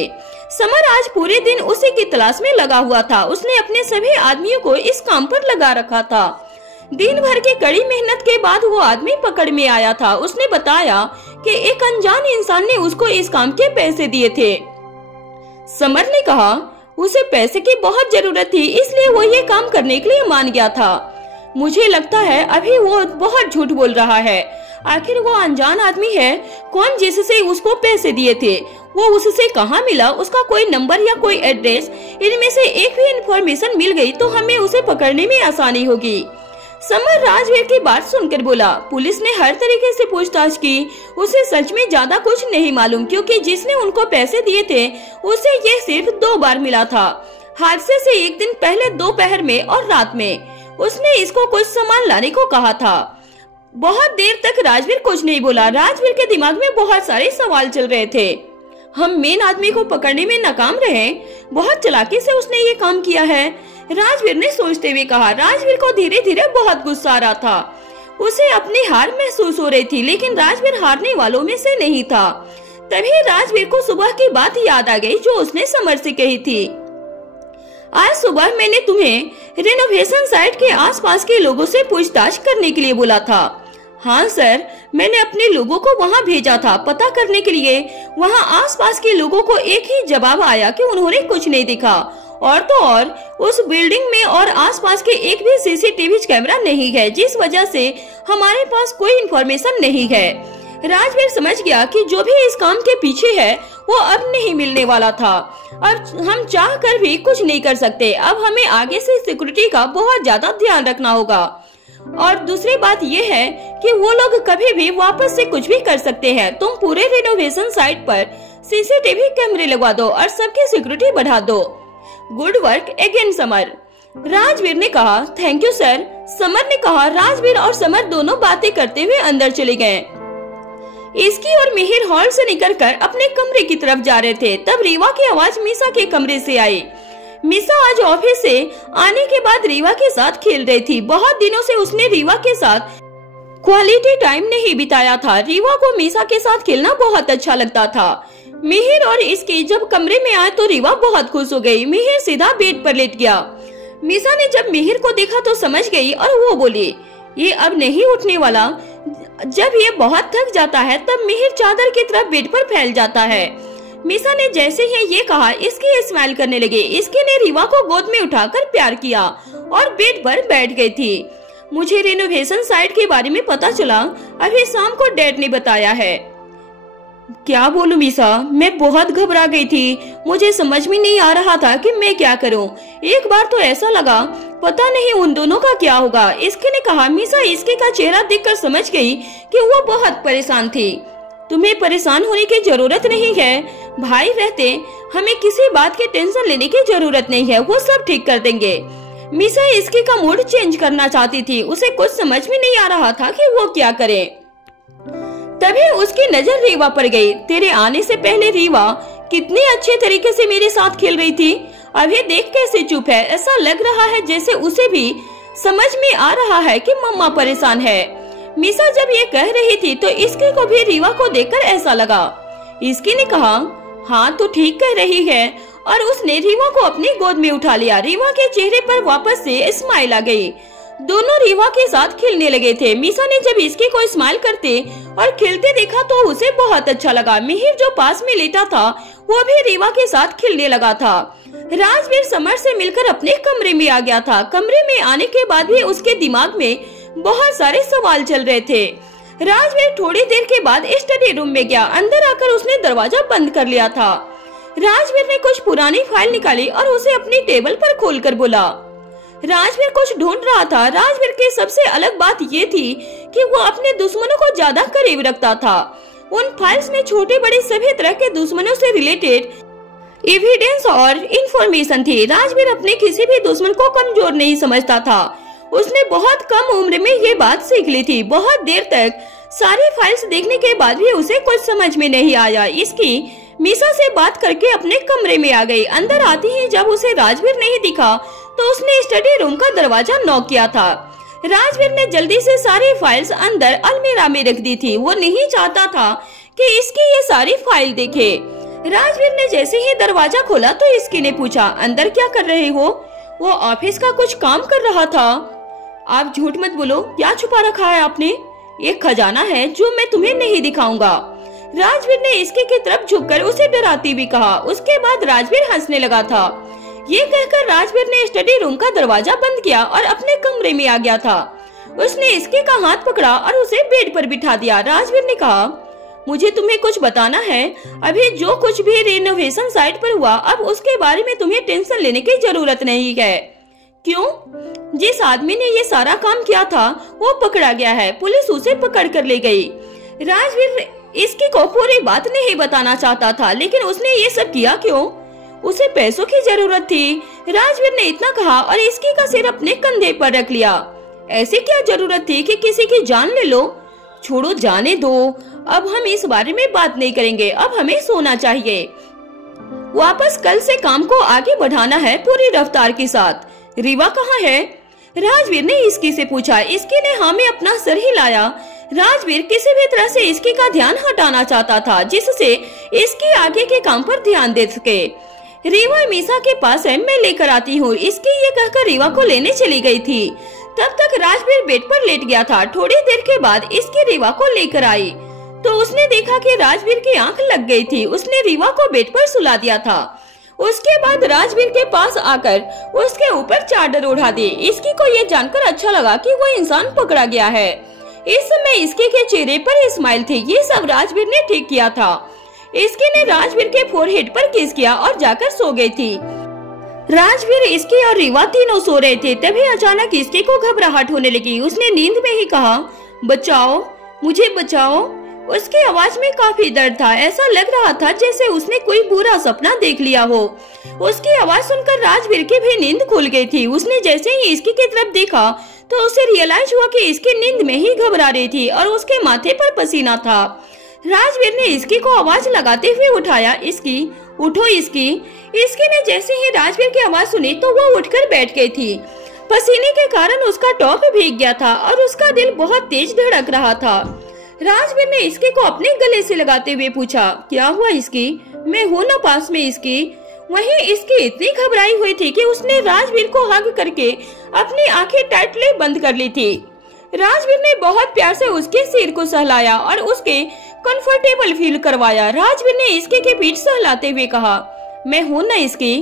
समर आज पूरे दिन उसी की तलाश में लगा हुआ था। उसने अपने सभी आदमियों को इस काम पर लगा रखा था। दिन भर की कड़ी मेहनत के बाद वो आदमी पकड़ में आया था। उसने बताया कि एक अनजान इंसान ने उसको इस काम के पैसे दिए थे। समर ने कहा, उसे पैसे की बहुत जरूरत थी, इसलिए वो ये काम करने के लिए मान गया था। मुझे लगता है अभी वो बहुत झूठ बोल रहा है। आखिर वो अनजान आदमी है कौन जिससे उसको पैसे दिए थे? वो उससे कहाँ मिला? उसका कोई नंबर या कोई एड्रेस, इनमें से एक भी इंफॉर्मेशन मिल गई तो हमें उसे पकड़ने में आसानी होगी। समर राजवीर की बात सुनकर बोला, पुलिस ने हर तरीके से पूछताछ की। उसे सच में ज्यादा कुछ नहीं मालूम, क्योंकि जिसने उनको पैसे दिए थे उसे ये सिर्फ 2 बार मिला था। हादसे से एक दिन पहले दोपहर में और रात में। उसने इसको कुछ सामान लाने को कहा था। बहुत देर तक राजवीर कुछ नहीं बोला। राजवीर के दिमाग में बहुत सारे सवाल चल रहे थे। हम मेन आदमी को पकड़ने में नाकाम रहे। बहुत चालाकी से उसने ये काम किया है, राजवीर ने सोचते हुए कहा। राजवीर को धीरे धीरे बहुत गुस्सा आ रहा था। उसे अपनी हार महसूस हो रही थी, लेकिन राजवीर हारने वालों में से नहीं था। तभी राजवीर को सुबह की बात याद आ गई जो उसने समर से कही थी। आज सुबह मैंने तुम्हें रेनोवेशन साइट के आसपास के लोगों से पूछताछ करने के लिए बोला था। हाँ सर, मैंने अपने लोगों को वहाँ भेजा था पता करने के लिए। वहाँ आसपास के लोगों को एक ही जवाब आया कि उन्होंने कुछ नहीं देखा। और तो और उस बिल्डिंग में और आसपास के एक भी सीसीटीवी कैमरा नहीं है, जिस वजह से हमारे पास कोई इन्फॉर्मेशन नहीं है। राजवीर समझ गया कि जो भी इस काम के पीछे है वो अब नहीं मिलने वाला था। अब हम चाह कर भी कुछ नहीं कर सकते। अब हमें आगे से सिक्योरिटी का बहुत ज्यादा ध्यान रखना होगा। और दूसरी बात ये है कि वो लोग कभी भी वापस से कुछ भी कर सकते हैं। तुम पूरे रिनोवेशन साइट पर सीसीटीवी कैमरे लगवा दो और सबकी सिक्योरिटी बढ़ा दो। Good work again summer, Rajveer ने कहा। थैंक यू सर, समर ने कहा। राजवीर और समर दोनों बातें करते हुए अंदर चले गए। इसकी और मिहिर हॉल से निकलकर अपने कमरे की तरफ जा रहे थे। तब रीवा की आवाज मीसा के कमरे से आई। मीसा आज ऑफिस से आने के बाद रीवा के साथ खेल रही थी। बहुत दिनों से उसने रीवा के साथ क्वालिटी टाइम नहीं बिताया था। रीवा को मीसा के साथ खेलना बहुत अच्छा लगता था। मिहिर और इसकी जब कमरे में आए तो रीवा बहुत खुश हो गई। मिहिर सीधा बेड पर लेट गया। मीसा ने जब मिहिर को देखा तो समझ गई और वो बोली, ये अब नहीं उठने वाला। जब ये बहुत थक जाता है तब मिहिर चादर की तरफ बेड पर फैल जाता है। मीसा ने जैसे ही ये कहा, इसकी स्माइल करने लगे। इसकी ने रीवा को गोद में उठाकर प्यार किया और बेड पर बैठ गई थी। मुझे रेनोवेशन साइट के बारे में पता चला, अभी शाम को डैड ने बताया है। क्या बोलूं मीसा, मैं बहुत घबरा गई थी। मुझे समझ में नहीं आ रहा था कि मैं क्या करूं। एक बार तो ऐसा लगा पता नहीं उन दोनों का क्या होगा। इसके ने कहा। मीसा इसके का चेहरा देखकर समझ गई कि वो बहुत परेशान थी। तुम्हें परेशान होने की जरूरत नहीं है, भाई रहते हमें किसी बात की टेंशन लेने की जरूरत नहीं है, वो सब ठीक कर देंगे। मीसा इसके का मूड चेंज करना चाहती थी। उसे कुछ समझ में नहीं आ रहा था कि वो क्या करे। तभी उसकी नजर रीवा पर गई। तेरे आने से पहले रीवा कितने अच्छे तरीके से मेरे साथ खेल रही थी, अभी देख कैसे चुप है। ऐसा लग रहा है जैसे उसे भी समझ में आ रहा है कि मम्मा परेशान है। मीसा जब ये कह रही थी तो इसके को भी रीवा को देखकर ऐसा लगा। इसकी ने कहा, हाँ तो ठीक कह रही है, और उसने रीवा को अपनी गोद में उठा लिया। रीवा के चेहरे पर वापस से स्माइल आ गई। दोनों रीवा के साथ खेलने लगे थे। मीसा ने जब इसके को स्माइल करते और खेलते देखा तो उसे बहुत अच्छा लगा। मिहिर जो पास में लेटा था वो भी रीवा के साथ खेलने लगा था। राजवीर समर से मिलकर अपने कमरे में आ गया था। कमरे में आने के बाद भी उसके दिमाग में बहुत सारे सवाल चल रहे थे। राजवीर थोड़ी देर के बाद स्टडी रूम में गया। अंदर आकर उसने दरवाजा बंद कर लिया था। राजवीर ने कुछ पुरानी फाइल निकाली और उसे अपनी टेबल पर खोलकर बोला। राजवीर कुछ ढूंढ रहा था। राजवीर की सबसे अलग बात ये थी कि वो अपने दुश्मनों को ज्यादा करीब रखता था। उन फाइल्स में छोटे बड़े सभी तरह के दुश्मनों से रिलेटेड एविडेंस और इंफॉर्मेशन थी। राजवीर अपने किसी भी दुश्मन को कमजोर नहीं समझता था। उसने बहुत कम उम्र में ये बात सीख ली थी। बहुत देर तक सारी फाइल्स देखने के बाद भी उसे कुछ समझ में नहीं आया। इसकी मीसा से बात करके अपने कमरे में आ गई। अंदर आती ही जब उसे राजवीर नहीं दिखा तो उसने स्टडी रूम का दरवाजा नॉक किया था। राजवीर ने जल्दी से सारी फाइल्स अंदर अलमीरा में रख दी थी। वो नहीं चाहता था कि इसकी ये सारी फाइल देखे। राजवीर ने जैसे ही दरवाजा खोला तो इसकी ने पूछा, अंदर क्या कर रहे हो? वो ऑफिस का कुछ काम कर रहा था। आप झूठ मत बोलो, क्या छुपा रखा है आपने? एक खजाना है जो मैं तुम्हें नहीं दिखाऊंगा। राजवीर ने इसके की तरफ झुककर उसे डराती भी कहा। उसके बाद राजवीर हंसने लगा था। ये कहकर राजवीर ने स्टडी रूम का दरवाजा बंद किया और अपने कमरे में आ गया था। उसने इसके का हाथ पकड़ा और उसे बेड पर बिठा दिया। राजवीर ने कहा, मुझे तुम्हें कुछ बताना है। अभी जो कुछ भी रेनोवेशन साइट पर हुआ, अब उसके बारे में तुम्हें टेंशन लेने की जरूरत नहीं है। क्यों? जिस आदमी ने ये सारा काम किया था वो पकड़ा गया है। पुलिस उसे पकड़ कर ले गई। राजवीर इसकी को पूरी बात नहीं बताना चाहता था, लेकिन उसने ये सब किया क्यों? उसे पैसों की जरूरत थी। राजवीर ने इतना कहा और इसकी का सिर अपने कंधे पर रख लिया। ऐसी क्या जरूरत थी कि किसी की जान ले लो? छोड़ो, जाने दो, अब हम इस बारे में बात नहीं करेंगे। अब हमें सोना चाहिए। वापस कल से काम को आगे बढ़ाना है पूरी रफ्तार के साथ। रीवा कहाँ है? राजवीर ने इसकी से पूछा। इसकी ने हाँ में अपना सर हिलाया। राजवीर किसी भी तरह से इसकी का ध्यान हटाना चाहता था, जिससे इसकी आगे के काम पर ध्यान दे सके। रीवा मीसा के पास है, मैं लेकर आती हूँ। इसकी ये कहकर रीवा को लेने चली गई थी। तब तक राजवीर बेड पर लेट गया था। थोड़ी देर के बाद इसकी रीवा को लेकर आई तो उसने देखा कि राजवीर की आंख लग गई थी। उसने रीवा को बेड पर सुला दिया था। उसके बाद राजवीर के पास आकर उसके ऊपर चादर उड़ा दी। इसकी को ये जानकर अच्छा लगा कि वो इंसान पकड़ा गया है। इस समय इसके के चेहरे पर स्माइल थी। ये सब राजवीर ने ठीक किया था। इसकी ने राजवीर के फोरहेड पर किस किया और जाकर सो गई थी। राजवीर, इसकी और रीवा तीनों सो रहे थे। तभी अचानक इसकी को घबराहट होने लगी। उसने नींद में ही कहा, बचाओ, मुझे बचाओ। उसकी आवाज में काफी दर्द था। ऐसा लग रहा था जैसे उसने कोई बुरा सपना देख लिया हो। उसकी आवाज सुनकर राजवीर की भी नींद खुल गई थी। उसने जैसे ही इसकी की तरफ देखा तो उसे रियलाइज हुआ कि इसकी नींद में ही घबरा रही थी और उसके माथे पर पसीना था। राजवीर ने इसकी को आवाज लगाते हुए उठाया, इसकी, उठो इसकी। इसकी ने जैसे ही राजवीर की आवाज सुनी तो वो उठकर बैठ गई थी। पसीने के कारण उसका टॉप भीग गया था और उसका दिल बहुत तेज धड़क रहा था। राजवीर ने इसकी को अपने गले से लगाते हुए पूछा, क्या हुआ इसकी? मैं हूँ ना पास में इसकी। वहीं इसकी इतनी घबराई हुई थी कि उसने राजवीर को हग करके अपनी आंखें टाइटली बंद कर ली थी। राजवीर ने बहुत प्यार से उसके सिर को सहलाया और उसके कंफर्टेबल फील करवाया। राजवीर ने इसके के पीठ सहलाते हुए कहा, मैं हूँ ना इसकी।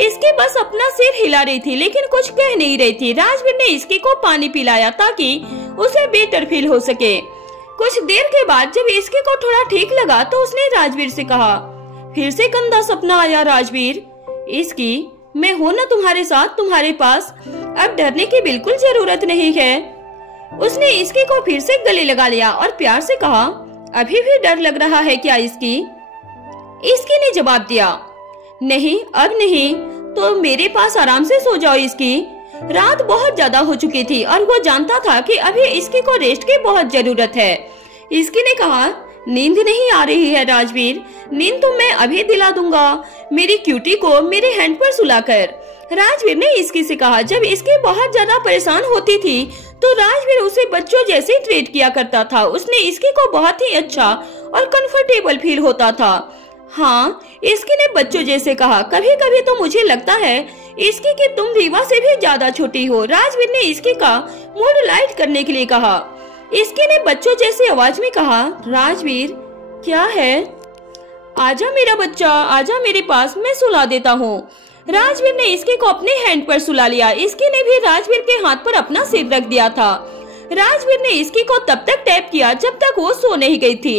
इसकी बस अपना सिर हिला रही थी लेकिन कुछ कह नहीं रही थी। राजवीर ने इसकी को पानी पिलाया ताकि उसे बेहतर फील हो सके। कुछ देर के बाद जब इसकी को थोड़ा ठीक लगा तो उसने राजवीर से कहा, फिर से गंदा सपना आया राजवीर? इसकी मैं हूं ना तुम्हारे साथ, तुम्हारे पास अब डरने की बिल्कुल जरूरत नहीं है। उसने इसकी को फिर से गले लगा लिया और प्यार से कहा, अभी भी डर लग रहा है क्या इसकी? इसकी ने जवाब दिया, नहीं अब नहीं, तो मेरे पास आराम से सो जाओ इसकी। रात बहुत ज्यादा हो चुकी थी और वो जानता था कि अभी इसकी को रेस्ट की बहुत जरूरत है। इसकी ने कहा, नींद नहीं आ रही है राजवीर, नींद तो मैं अभी दिला दूंगा, मेरी क्यूटी को मेरे हैंड पर सुलाकर। राजवीर ने इसकी से कहा। जब इसकी बहुत ज्यादा परेशान होती थी तो राजवीर उसे बच्चों जैसे ट्रीट किया करता था। उसने इसकी को बहुत ही अच्छा और कंफर्टेबल फील होता था। हाँ, इसकी ने बच्चों जैसे कहा, कभी कभी तो मुझे लगता है इसकी कि तुम रीवा से भी ज्यादा छोटी हो। राजवीर ने इसकी का मूड लाइट करने के लिए कहा। इसकी ने बच्चों जैसी आवाज में कहा, राजवीर क्या है? आजा मेरा बच्चा, आजा मेरे पास, मैं सुला देता हूँ। राजवीर ने इसकी को अपने हैंड पर सुला लिया। इसकी ने भी राजवीर के हाथ पर अपना सिर रख दिया था। राजवीर ने इसकी को तब तक टैप किया जब तक वो सो नहीं गई थी।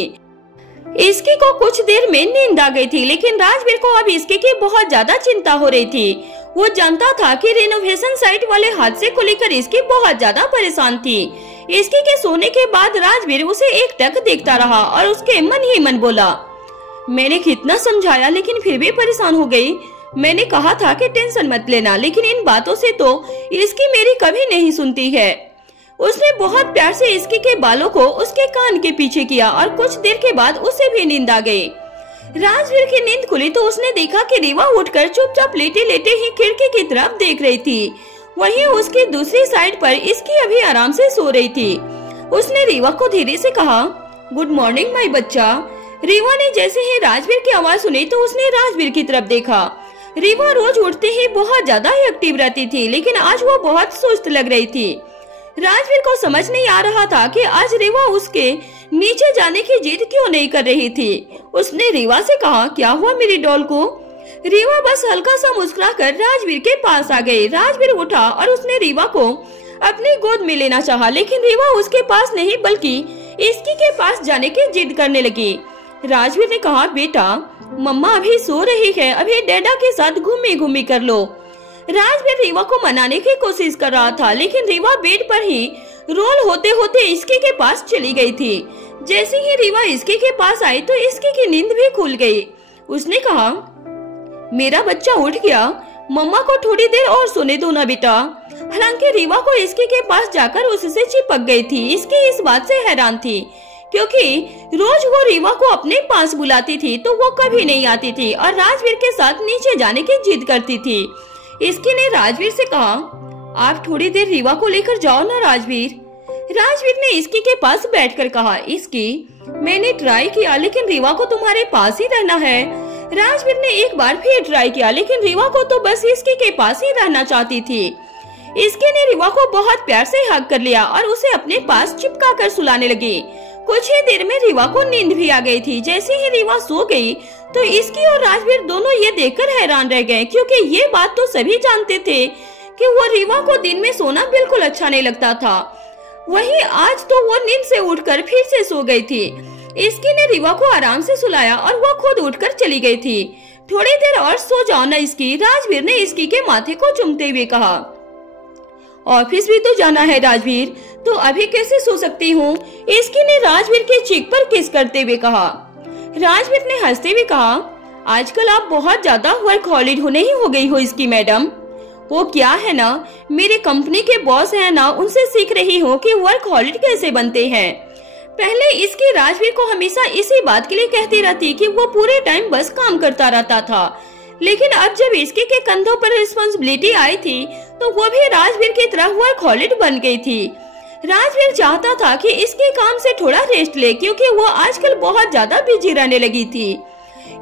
इसकी को कुछ देर में नींद आ गई थी लेकिन राजवीर को अब इसकी की बहुत ज्यादा चिंता हो रही थी। वो जानता था कि रेनोवेशन साइट वाले हादसे को लेकर इसकी बहुत ज्यादा परेशान थी। इसकी के सोने के बाद राजवीर उसे एक टक देखता रहा और उसके मन ही मन बोला, मैंने कितना समझाया लेकिन फिर भी परेशान हो गई। मैंने कहा था कि टेंशन मत लेना, लेकिन इन बातों से तो इसकी मेरी कभी नहीं सुनती है। उसने बहुत प्यार से इसकी के बालों को उसके कान के पीछे किया और कुछ देर के बाद उसे भी नींद आ गई। राजवीर की नींद खुली तो उसने देखा कि रीवा उठकर चुपचाप लेटे लेटे ही खिड़की की तरफ देख रही थी। वहीं उसकी दूसरी साइड पर इसकी अभी आराम से सो रही थी। उसने रीवा को धीरे से कहा, गुड मॉर्निंग माय बच्चा। रीवा ने जैसे ही राजवीर की आवाज सुनी तो उसने राजवीर की तरफ देखा। रीवा रोज उठते ही बहुत ज्यादा एक्टिव रहती थी लेकिन आज वो बहुत सुस्त लग रही थी। राजवीर को समझ नहीं आ रहा था कि आज रीवा उसके नीचे जाने की जिद क्यों नहीं कर रही थी। उसने रीवा से कहा, क्या हुआ मेरी डॉल को? रीवा बस हल्का सा मुस्कुराकर राजवीर के पास आ गई। राजवीर उठा और उसने रीवा को अपनी गोद में लेना चाहा लेकिन रीवा उसके पास नहीं बल्कि इसकी के पास जाने की जिद करने लगी। राजवीर ने कहा, बेटा मम्मा अभी सो रही है, अभी डैडा के साथ घूमी घूमी कर लो। राजवीर रीवा को मनाने की कोशिश कर रहा था लेकिन रीवा बेड पर ही रोल होते होते इसकी के पास चली गई थी। जैसे ही रीवा इसकी के पास आई तो इसकी की नींद भी खुल गई। उसने कहा, मेरा बच्चा उठ गया, मम्मा को थोड़ी देर और सोने दो ना बेटा। हालांकि रीवा को इसकी के पास जाकर उससे चिपक गई थी। इसकी इस बात से हैरान थी क्योंकि रोज वो रीवा को अपने पास बुलाती थी तो वो कभी नहीं आती थी और राजवीर के साथ नीचे जाने की जिद करती थी। इसकी ने राजवीर से कहा, आप थोड़ी देर रीवा को लेकर जाओ ना राजवीर। राजवीर ने इसकी के पास बैठकर कहा, इसकी मैंने ट्राई किया लेकिन रीवा को तुम्हारे पास ही रहना है। राजवीर ने एक बार फिर ट्राई किया लेकिन रीवा को तो बस इसकी के पास ही रहना चाहती थी। इसकी ने रीवा को बहुत प्यार से हग कर लिया और उसे अपने पास चिपका कर सुलाने लगी। कुछ ही देर में रीवा को नींद भी आ गई थी। जैसे ही रीवा सो गई तो इसकी और राजवीर दोनों ये देखकर हैरान रह गए क्योंकि ये बात तो सभी जानते थे कि वो रीवा को दिन में सोना बिल्कुल अच्छा नहीं लगता था। वहीं आज तो वो नींद से उठकर फिर से सो गई थी। इसकी ने रीवा को आराम से सुलाया और वो खुद उठकर चली गई थी। थोड़ी देर और सो जाओ ना इसकी, राजवीर ने इसकी के माथे को चूमते हुए कहा। ऑफिस भी तो जाना है राजवीर, तो अभी कैसे सो सकती हूँ? इसकी ने राजवीर के चीक पर किस करते हुए कहा। राजवीर ने हंसते हुए कहा, आजकल आप बहुत ज्यादा वर्कहॉलिक नहीं हो गई हो इसकी मैडम। वो क्या है ना, मेरे कंपनी के बॉस है ना, उनसे सीख रही हो कि वर्कहॉलिक कैसे बनते हैं। पहले इसकी राजवीर को हमेशा इसी बात के लिए कहती रहती कि वो पूरे टाइम बस काम करता रहता था, लेकिन अब जब इसके के कंधों पर रिस्पॉन्सिबिलिटी आई थी तो वो भी राजवीर की तरह वर्कहॉलिक बन गई थी। राजवीर चाहता था कि इसके काम से थोड़ा रेस्ट ले क्योंकि वो आजकल बहुत ज्यादा बिजी रहने लगी थी।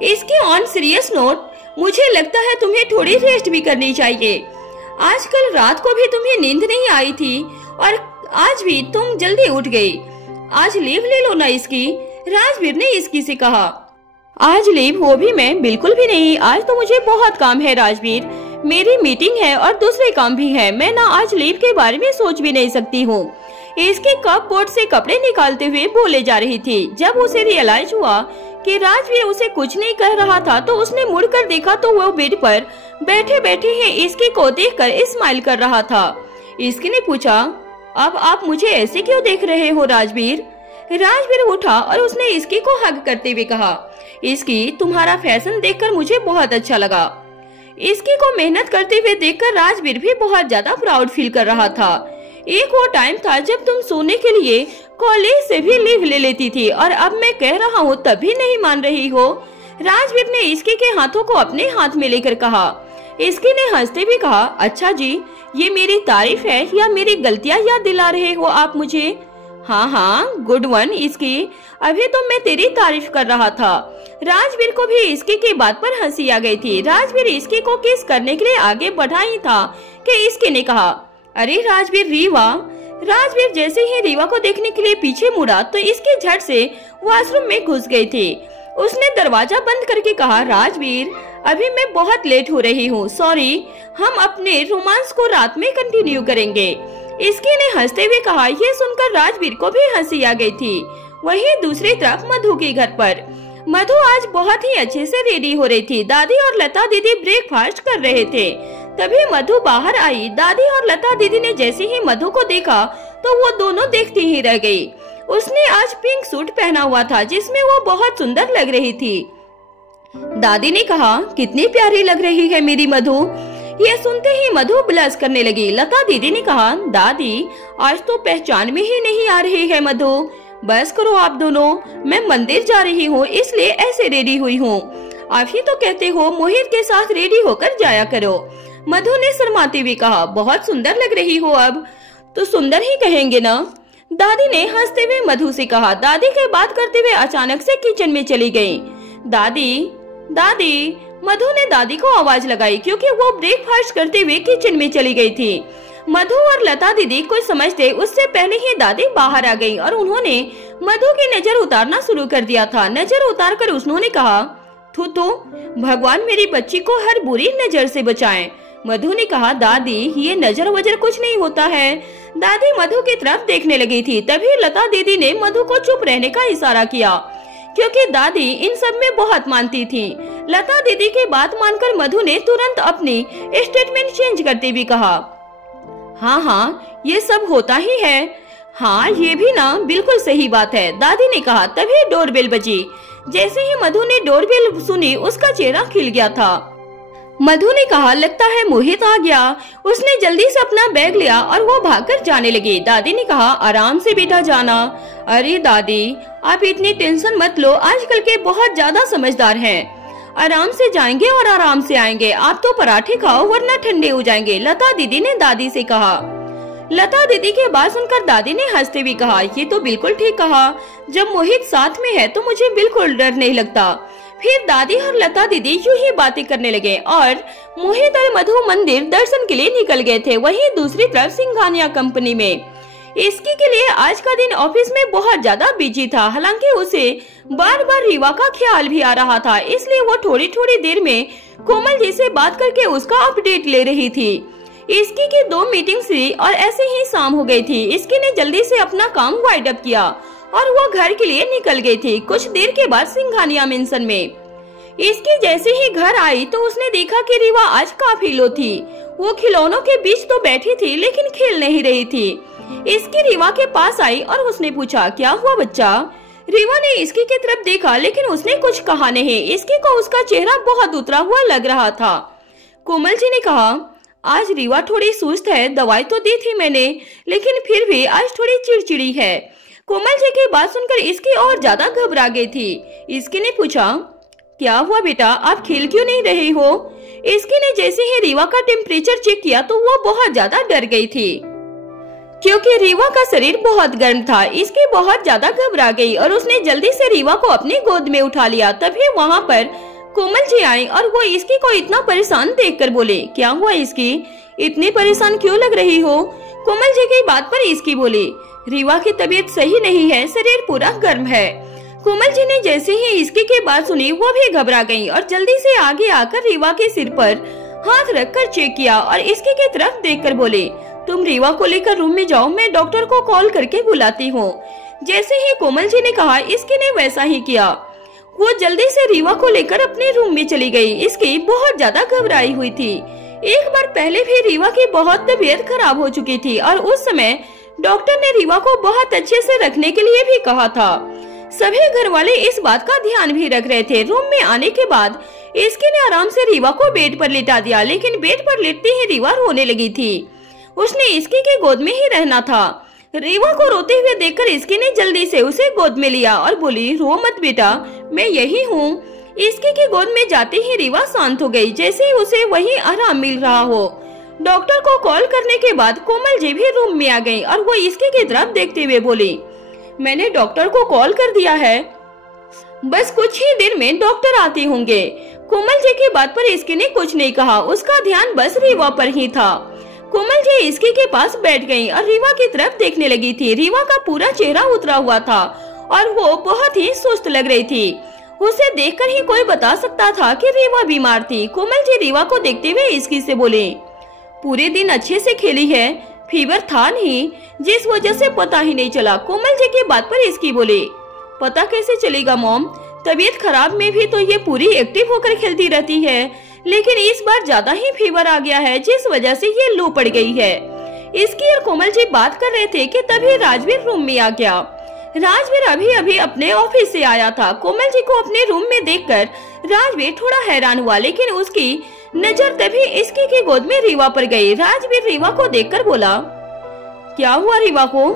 इसके ऑन सीरियस नोट, मुझे लगता है तुम्हें थोड़ी रेस्ट भी करनी चाहिए। आजकल रात को भी तुम्हें नींद नहीं आई थी और आज भी तुम जल्दी उठ गई। आज लीव ले लो ना इसकी, राजवीर ने इसकी से कहा। आज लीव? वो भी मैं बिल्कुल भी नहीं, आज तो मुझे बहुत काम है राजवीर। मेरी मीटिंग है और दूसरे काम भी है, मैं ना आज लीव के बारे में सोच भी नहीं सकती हूँ। इसकी कप बोर्ड से कपड़े निकालते हुए बोले जा रही थी। जब उसे रियलाइज हुआ कि राजवीर उसे कुछ नहीं कह रहा था तो उसने मुड़कर देखा तो वो बेड पर बैठे बैठे ही इसकी को देखकर स्माइल कर रहा था। इसकी ने पूछा, अब आप मुझे ऐसे क्यों देख रहे हो राजवीर? राजवीर उठा और उसने इसकी को हग करते हुए कहा, इसकी तुम्हारा फैशन देखकर मुझे बहुत अच्छा लगा। इसकी को मेहनत करते हुए देखकर राजवीर भी बहुत ज्यादा प्राउड फील कर रहा था। एक वो टाइम था जब तुम सोने के लिए कॉलेज से भी लीव ले लेती थी और अब मैं कह रहा हूँ तब भी नहीं मान रही हो। राजवीर ने इसकी के हाथों को अपने हाथ में लेकर कहा। इसकी ने हंसते हुए कहा, अच्छा जी, ये मेरी तारीफ है या मेरी गलतियाँ याद दिला रहे हो आप मुझे? हाँ, गुड वन इसकी, अभी तो मैं तेरी तारीफ कर रहा था। राजवीर को भी इसकी की बात पर हंसी आ गई थी। राजवीर इसकी को किस करने के लिए आगे बढ़ा ही था कि इसकी ने कहा, अरे राजवीर, रीवा। राजवीर जैसे ही रीवा को देखने के लिए पीछे मुड़ा तो इसकी झट से वॉशरूम में घुस गई थी। उसने दरवाजा बंद करके कहा, राजवीर, अभी मैं बहुत लेट हो रही हूँ, सॉरी, हम अपने रोमांस को रात में कंटिन्यू करेंगे। इसकी ने हंसते हुए कहा। यह सुनकर राजवीर को भी हंसी आ गई थी। वहीं दूसरी तरफ मधु के घर पर मधु आज बहुत ही अच्छे से रेडी हो रही थी। दादी और लता दीदी ब्रेकफास्ट कर रहे थे। तभी मधु बाहर आई। दादी और लता दीदी ने जैसे ही मधु को देखा तो वो दोनों देखती ही रह गई। उसने आज पिंक सूट पहना हुआ था जिसमें वो बहुत सुंदर लग रही थी। दादी ने कहा, कितनी प्यारी लग रही है मेरी मधु। ये सुनते ही मधु ब्लश करने लगी। लता दीदी ने कहा, दादी, आज तो पहचान में ही नहीं आ रही है मधु। बस करो आप दोनों, मैं मंदिर जा रही हूँ इसलिए ऐसे रेडी हुई हूँ। आप ही तो कहते हो मोहित के साथ रेडी होकर जाया करो। मधु ने शर्माते हुए कहा, बहुत सुंदर लग रही हो। अब तो सुंदर ही कहेंगे ना? दादी ने हंसते हुए मधु से कहा। दादी के बात करते हुए अचानक से किचन में चली गयी। दादी, दादी, मधु ने दादी को आवाज लगाई क्योंकि वो ब्रेकफास्ट करते हुए किचन में चली गई थी। मधु और लता दीदी कुछ समझते उससे पहले ही दादी बाहर आ गई और उन्होंने मधु की नजर उतारना शुरू कर दिया था। नजर उतारकर उन्होंने कहा, थू, भगवान मेरी बच्ची को हर बुरी नजर से बचाए। मधु ने कहा, दादी, ये नजर वजर कुछ नहीं होता है। दादी मधु की तरफ देखने लगी थी। तभी लता दीदी ने मधु को चुप रहने का इशारा किया क्योंकि दादी इन सब में बहुत मानती थी। लता दीदी की बात मानकर मधु ने तुरंत अपनी स्टेटमेंट चेंज करते हुए कहा, हाँ, ये सब होता ही है। हाँ, ये भी ना बिल्कुल सही बात है, दादी ने कहा। तभी डोरबेल बजी। जैसे ही मधु ने डोरबेल सुनी उसका चेहरा खिल गया था। मधु ने कहा, लगता है मोहित आ गया। उसने जल्दी से अपना बैग लिया और वो भागकर जाने लगी। दादी ने कहा, आराम से बेटा जाना। अरे दादी, आप इतनी टेंशन मत लो, आजकल के बहुत ज्यादा समझदार हैं। आराम से जाएंगे और आराम से आएंगे। आप तो पराठे खाओ वरना ठंडे हो जाएंगे, लता दीदी ने दादी से कहा। लता दीदी की बात सुनकर दादी ने हंसते हुए कहा, ये तो बिल्कुल ठीक कहा। जब मोहित साथ में है तो मुझे बिल्कुल डर नहीं लगता। फिर दादी और लता दीदी यूं ही बातें करने लगे और मोहित और मधु मंदिर दर्शन के लिए निकल गए थे। वहीं दूसरी तरफ सिंघानिया कंपनी में इसकी के लिए आज का दिन ऑफिस में बहुत ज्यादा बिजी था। हालांकि उसे बार बार रीवा का ख्याल भी आ रहा था, इसलिए वो थोड़ी थोड़ी देर में कोमल जी से बात करके उसका अपडेट ले रही थी। इसकी की 2 मीटिंग्स थी और ऐसे ही शाम हो गई थी। इसकी ने जल्दी से अपना काम वाइड अप किया और वो घर के लिए निकल गई थी। कुछ देर के बाद सिंघानिया मेंशन में इसकी जैसे ही घर आई तो उसने देखा कि रीवा आज काफी लो थी। वो खिलौनों के बीच तो बैठी थी लेकिन खेल नहीं रही थी। इसकी रीवा के पास आई और उसने पूछा, क्या हुआ बच्चा? रीवा ने इसकी की तरफ देखा लेकिन उसने कुछ कहा नहीं। इसकी को उसका चेहरा बहुत उतरा हुआ लग रहा था। कोमल जी ने कहा, आज रीवा थोड़ी सुस्त है, दवाई तो दी थी मैंने लेकिन फिर भी आज थोड़ी चिड़चिड़ी है। कोमल जी की बात सुनकर इसकी और ज्यादा घबरा गई थी। इसकी ने पूछा, क्या हुआ बेटा, आप खेल क्यों नहीं रहे हो? इसकी ने जैसे ही रीवा का टेम्परेचर चेक किया तो वो बहुत ज्यादा डर गई थी क्योंकि रीवा का शरीर बहुत गर्म था। इसकी बहुत ज्यादा घबरा गई और उसने जल्दी से रीवा को अपनी गोद में उठा लिया। तभी वहाँ पर कोमल जी आई और वो इसकी को इतना परेशान देखकर बोले, क्या हुआ इसकी, इतनी परेशान क्यों लग रही हो? कोमल जी की बात पर इसकी बोली, रीवा की तबीयत सही नहीं है, शरीर पूरा गर्म है। कोमल जी ने जैसे ही इसकी की बात सुनी वो भी घबरा गई और जल्दी से आगे आकर रीवा के सिर पर हाथ रखकर चेक किया और इसकी की तरफ देखकर बोले, तुम रीवा को लेकर रूम में जाओ, मैं डॉक्टर को कॉल करके बुलाती हूँ। जैसे ही कोमल जी ने कहा, इसकी ने वैसा ही किया। वो जल्दी से रीवा को लेकर अपने रूम में चली गई। इसकी बहुत ज्यादा घबराई हुई थी। एक बार पहले भी रीवा की बहुत तबीयत खराब हो चुकी थी और उस समय डॉक्टर ने रीवा को बहुत अच्छे से रखने के लिए भी कहा था। सभी घर वाले इस बात का ध्यान भी रख रहे थे। रूम में आने के बाद इसकी ने आराम से रीवा को बेड पर लिटा दिया, लेकिन बेड पर लेटते ही रीवा रोने लगी थी। उसने इसकी के गोद में ही रहना था। रीवा को रोते हुए देखकर इसकी ने जल्दी से उसे गोद में लिया और बोली, रो मत बेटा, मैं यही हूँ। इसकी की गोद में जाते ही रीवा शांत हो गई, जैसे ही उसे वही आराम मिल रहा हो। डॉक्टर को कॉल करने के बाद कोमल जी भी रूम में आ गई और वो इसकी की तरफ देखते हुए बोली, मैंने डॉक्टर को कॉल कर दिया है, बस कुछ ही देर में डॉक्टर आते होंगे। कोमल जी की बात पर इसकी ने कुछ नहीं कहा, उसका ध्यान बस रीवा पर ही था। कोमल जी इसकी के पास बैठ गई और रीवा की तरफ देखने लगी थी। रीवा का पूरा चेहरा उतरा हुआ था और वो बहुत ही सुस्त लग रही थी। उसे देखकर ही कोई बता सकता था कि रीवा बीमार थी। कोमल जी रीवा को देखते हुए इसकी से बोले, पूरे दिन अच्छे से खेली है, फीवर था नहीं, जिस वजह से पता ही नहीं चला। कोमल जी की बात पर इसकी बोले, पता कैसे चलेगा मॉम, तबीयत खराब में भी तो ये पूरी एक्टिव होकर खेलती रहती है, लेकिन इस बार ज्यादा ही फीवर आ गया है, जिस वजह से ये लो पड़ गई है। इसकी और कोमल जी बात कर रहे थे कि तभी राजवीर रूम में आ गया। राजवीर अभी अभी अपने ऑफिस से आया था। कोमल जी को अपने रूम में देखकर राजवीर थोड़ा हैरान हुआ, लेकिन उसकी नजर तभी इसकी की गोद में रीवा पर गई। राजवीर रीवा को देखकर बोला, क्या हुआ रीवा को,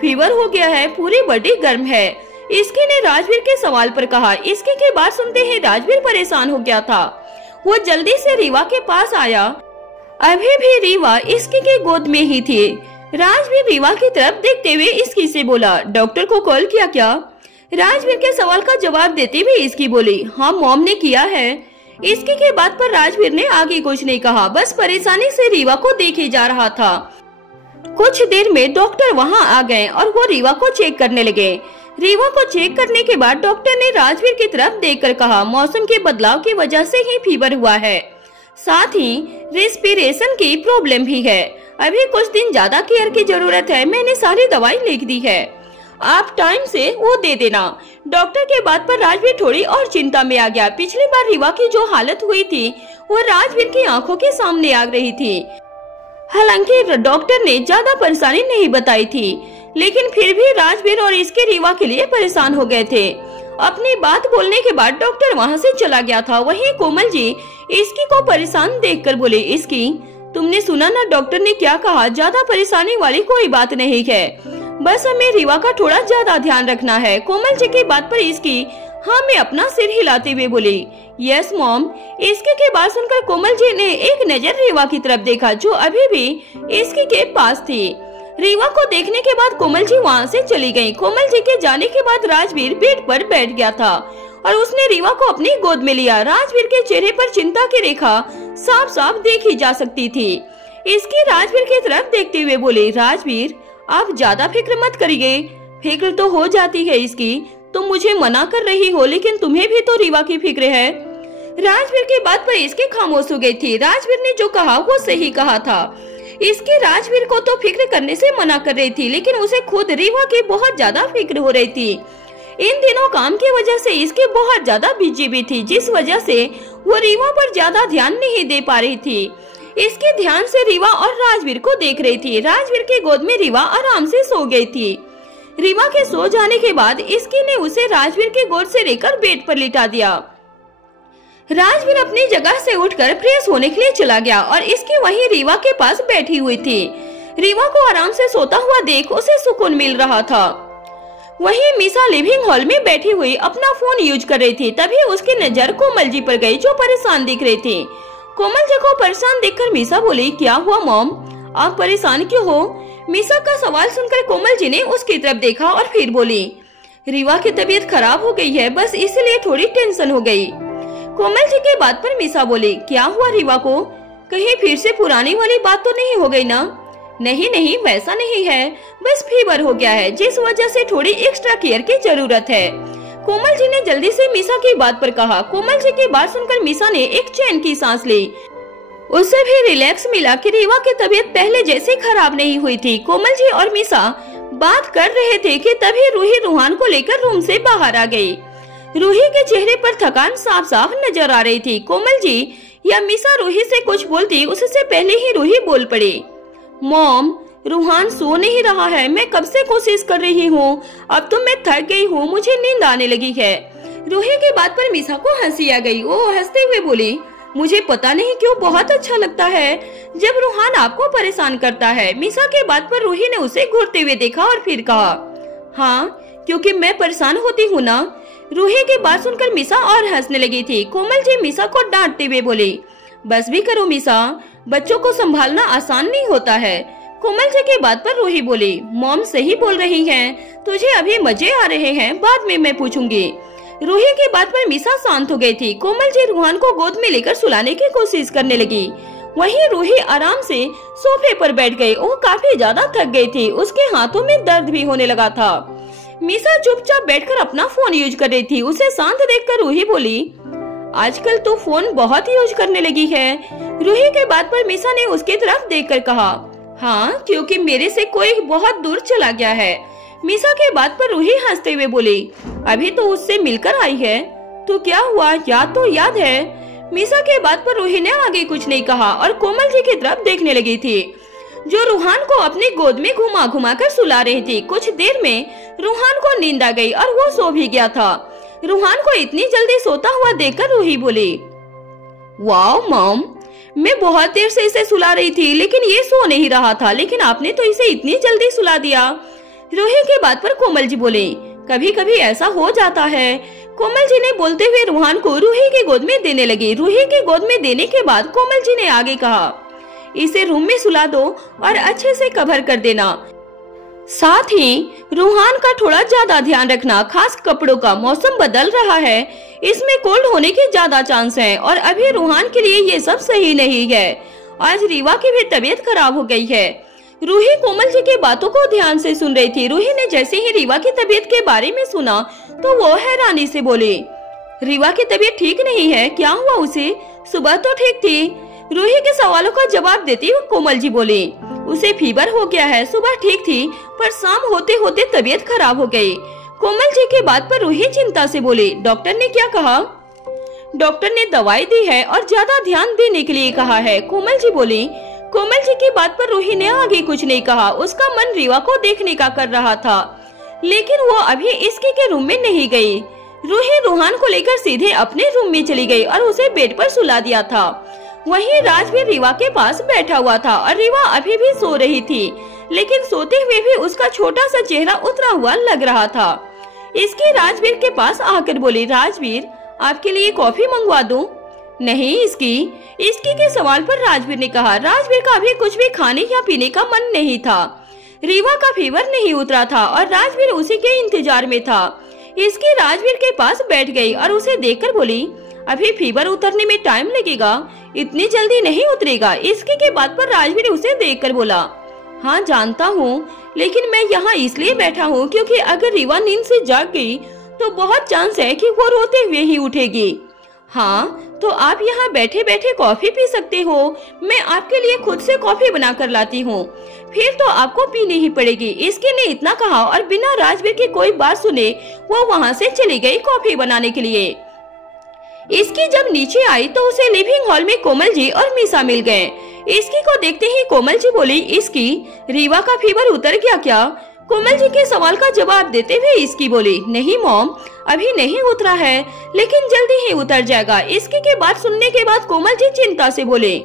फीवर हो गया है, पूरी बॉडी गर्म है। इसकी ने राजवीर के सवाल पर कहा। इसकी की बात सुनते ही राजवीर परेशान हो गया था। वो जल्दी से रीवा के पास आया। अभी भी रीवा इसकी के गोद में ही थी। राजवीर रीवा की तरफ देखते हुए इसकी से बोला, डॉक्टर को कॉल किया क्या? राजवीर के सवाल का जवाब देते हुए इसकी बोली, हाँ मॉम ने किया है। इसकी के बात पर राजवीर ने आगे कुछ नहीं कहा, बस परेशानी से रीवा को देखे जा रहा था। कुछ देर में डॉक्टर वहाँ आ गए और वो रीवा को चेक करने लगे। रीवा को चेक करने के बाद डॉक्टर ने राजवीर की तरफ देखकर कहा, मौसम के बदलाव की वजह से ही फीवर हुआ है, साथ ही रेस्पिरेशन की प्रॉब्लम भी है। अभी कुछ दिन ज्यादा केयर की जरूरत है। मैंने सारी दवाई लिख दी है, आप टाइम से वो दे देना। डॉक्टर के बात पर राजवीर थोड़ी और चिंता में आ गया। पिछली बार रीवा की जो हालत हुई थी वो राजवीर की आंखों के सामने आ रही थी। हालांकि डॉक्टर ने ज्यादा परेशानी नहीं बताई थी, लेकिन फिर भी राजवीर और इसके रीवा के लिए परेशान हो गए थे। अपनी बात बोलने के बाद डॉक्टर वहाँ से चला गया था। वहीं कोमल जी इसकी को परेशान देखकर बोले, इसकी तुमने सुना ना डॉक्टर ने क्या कहा, ज्यादा परेशानी वाली कोई बात नहीं है, बस हमें रीवा का थोड़ा ज्यादा ध्यान रखना है। कोमल जी की बात पर इसकी हाँ में अपना सिर हिलाते हुए बोली, यस मॉम। इसके के बात सुनकर कोमल जी ने एक नजर रीवा की तरफ देखा, जो अभी भी इसकी के पास थी। रीवा को देखने के बाद कोमल जी वहाँ से चली गयी। कोमल जी के जाने के बाद राजवीर बेड पर बैठ गया था और उसने रीवा को अपनी गोद में लिया। राजवीर के चेहरे पर चिंता की रेखा साफ साफ देखी जा सकती थी। इसकी राजवीर की तरफ देखते हुए बोले, राजवीर आप ज्यादा फिक्र मत करिए, फिक्र तो हो जाती है इसकी, तुम मुझे मना कर रही हो, लेकिन तुम्हें भी तो रीवा की फिक्र है। राजवीर की बात पर इसके खामोश हो गई थी। राजवीर ने जो कहा वो सही कहा था। इसकी राजवीर को तो फिक्र करने से मना कर रही थी, लेकिन उसे खुद रीवा की बहुत ज्यादा फिक्र हो रही थी। इन दिनों काम की वजह से इसकी बहुत ज्यादा बिजी भी थी, जिस वजह से वो रीवा पर ज्यादा ध्यान नहीं दे पा रही थी। इसके ध्यान से रीवा और राजवीर को देख रही थी। राजवीर की गोद में रीवा आराम से सो गई थी। रीवा के सो जाने के बाद इसकी ने उसे राजवीर के गोद से लेकर बेड पर लिटा दिया। राजवीर अपनी जगह से उठकर फ्रेश होने के लिए चला गया और इसकी वहीं रीवा के पास बैठी हुई थी। रीवा को आराम से सोता हुआ देख उसे सुकून मिल रहा था। वहीं मीसा लिविंग हॉल में बैठी हुई अपना फोन यूज कर रही थी। तभी उसकी नजर कोमल जी पर गई, जो परेशान दिख रही थी। कोमल जी को परेशान देखकर मीसा बोली, क्या हुआ मॉम, आप परेशान क्यों हो? मीसा का सवाल सुनकर कोमल जी ने उसकी तरफ देखा और फिर बोली, रीवा की तबीयत खराब हो गई है, बस इसलिए थोड़ी टेंशन हो गई। कोमल जी की बात पर मीसा बोली, क्या हुआ रीवा को, कहीं फिर से पुरानी वाली बात तो नहीं हो गई ना? नहीं नहीं, वैसा नहीं है, बस फीवर हो गया है, जिस वजह से थोड़ी एक्स्ट्रा केयर की जरूरत है। कोमल जी ने जल्दी से मीसा की बात पर कहा। कोमल जी की बात सुनकर मीसा ने एक चैन की सांस ली। उससे भी रिलैक्स मिला कि रीवा की तबीयत पहले जैसे खराब नहीं हुई थी। कोमल जी और मीसा बात कर रहे थे कि तभी रूही रूहान को लेकर रूम से बाहर आ गई। रूही के चेहरे पर थकान साफ साफ नजर आ रही थी। कोमल जी या मीसा रूही से कुछ बोलती उससे पहले ही रूही बोल पड़ी, मॉम रूहान सो नहीं रहा है, मैं कब से कोशिश कर रही हूँ, अब तो मैं थक गई हूँ, मुझे नींद आने लगी है। रूही की बात पर मीसा को हंसी आ गई। वो हंसते हुए बोली, मुझे पता नहीं क्यों बहुत अच्छा लगता है जब रूहान आपको परेशान करता है। मीसा के बात पर रूही ने उसे घूरते हुए देखा और फिर कहा, हाँ क्योंकि मैं परेशान होती हूँ ना। रूही की बात सुनकर मीसा और हंसने लगी थी। कोमल जी मीसा को डांटते हुए बोली, बस भी करो मीसा, बच्चों को संभालना आसान नहीं होता है। कोमल जी की बात पर रूही बोली, मॉम सही बोल रही हैं, तुझे अभी मजे आ रहे हैं, बाद में मैं पूछूंगी। रूही की बात पर मीसा शांत हो गई थी। कोमल जी रूहान को गोद में लेकर सुलाने की कोशिश करने लगी। वहीं रूही आराम से सोफे पर बैठ गई। वो काफी ज्यादा थक गई थी, उसके हाथों में दर्द भी होने लगा था। मीसा चुपचाप बैठकर अपना फोन यूज कर रही थी। उसे शांत देखकर रूही बोली, आजकल तो फोन बहुत यूज करने लगी है। रूही के बात पर मीसा ने उसकी तरफ देखकर कहा, हाँ क्योंकि मेरे से कोई बहुत दूर चला गया है। मीसा के बात पर रूही हंसते हुए बोली, अभी तो उससे मिलकर आई है, तो क्या हुआ, याद तो याद है। मीसा के बात पर रूही ने आगे कुछ नहीं कहा और कोमल जी की तरफ देखने लगी थी, जो रूहान को अपनी गोद में घुमा घुमा कर सुला रही थी। कुछ देर में रूहान को नींद आ गई और वो सो भी गया था। रूहान को इतनी जल्दी सोता हुआ देखकर रूही बोली, वाओ मॉम, मैं बहुत देर से इसे सुला रही थी लेकिन ये सो नहीं रहा था, लेकिन आपने तो इसे इतनी जल्दी सुला दिया। रूही की बात पर कोमल जी बोले, कभी कभी ऐसा हो जाता है। कोमल जी ने बोलते हुए रूहान को रूही की गोद में देने लगी। रूही की गोद में देने के बाद कोमल जी ने आगे कहा, इसे रूम में सुला दो और अच्छे से कवर कर देना, साथ ही रूहान का थोड़ा ज्यादा ध्यान रखना, खास कपड़ों का। मौसम बदल रहा है, इसमें कोल्ड होने की ज्यादा चांस है और अभी रूहान के लिए ये सब सही नहीं है। आज रीवा की भी तबीयत खराब हो गई है। रूही कोमल जी की बातों को ध्यान से सुन रही थी। रूही ने जैसे ही रीवा की तबीयत के बारे में सुना तो वो हैरानी से बोली, रीवा की तबीयत ठीक नहीं है, क्या हुआ उसे? सुबह तो ठीक थी। रूही के सवालों का जवाब देती हुई कोमल जी बोली, उसे फीवर हो गया है, सुबह ठीक थी पर शाम होते होते तबीयत खराब हो गई। कोमल जी की बात पर रूही चिंता से बोली, डॉक्टर ने क्या कहा? डॉक्टर ने दवाई दी है और ज्यादा ध्यान देने के लिए कहा है, कोमल जी बोली। कोमल जी की बात पर रूही ने आगे कुछ नहीं कहा। उसका मन रीवा को देखने का कर रहा था, लेकिन वो अभी इसकी के रूम में नहीं गई। रूही रूहान को लेकर सीधे अपने रूम में चली गई और उसे बेड पर सुला दिया था। वहीं राजवीर रीवा के पास बैठा हुआ था और रीवा अभी भी सो रही थी, लेकिन सोते हुए भी उसका छोटा सा चेहरा उतरा हुआ लग रहा था। इसकी राजवीर के पास आकर बोली, राजवीर आपके लिए कॉफी मंगवा दूं? नहीं इसकी के सवाल पर राजवीर ने कहा, राजवीर का अभी कुछ भी खाने या पीने का मन नहीं था। रीवा का फीवर नहीं उतरा था और राजवीर उसी के इंतजार में था। इसकी राजवीर के पास बैठ गई और उसे देखकर बोली, अभी फीवर उतरने में टाइम लगेगा, इतनी जल्दी नहीं उतरेगा। इसकी के बात पर राजवीर उसे देखकर बोला, हाँ जानता हूँ, लेकिन मैं यहाँ इसलिए बैठा हूँ क्योंकि अगर रीवा नींद से जाग गई तो बहुत चांस है कि वो रोते हुए ही उठेगी। हाँ तो आप यहाँ बैठे बैठे कॉफी पी सकते हो, मैं आपके लिए खुद से कॉफी बना कर लाती हूँ, फिर तो आपको पीनी ही पड़ेगी। इसके ने इतना कहा और बिना राजवीर की कोई बात सुने वो वहाँ से चली गई कॉफी बनाने के लिए। इसकी जब नीचे आई तो उसे लिविंग हॉल में कोमल जी और मीसा मिल गए। इसकी को देखते ही कोमल जी बोली, इसकी रीवा का फीवर उतर गया क्या? कोमल जी के सवाल का जवाब देते हुए इसकी बोली, नहीं मॉम, अभी नहीं उतरा है, लेकिन जल्दी ही उतर जाएगा। इसकी के बात सुनने के बाद कोमल जी चिंता से बोले,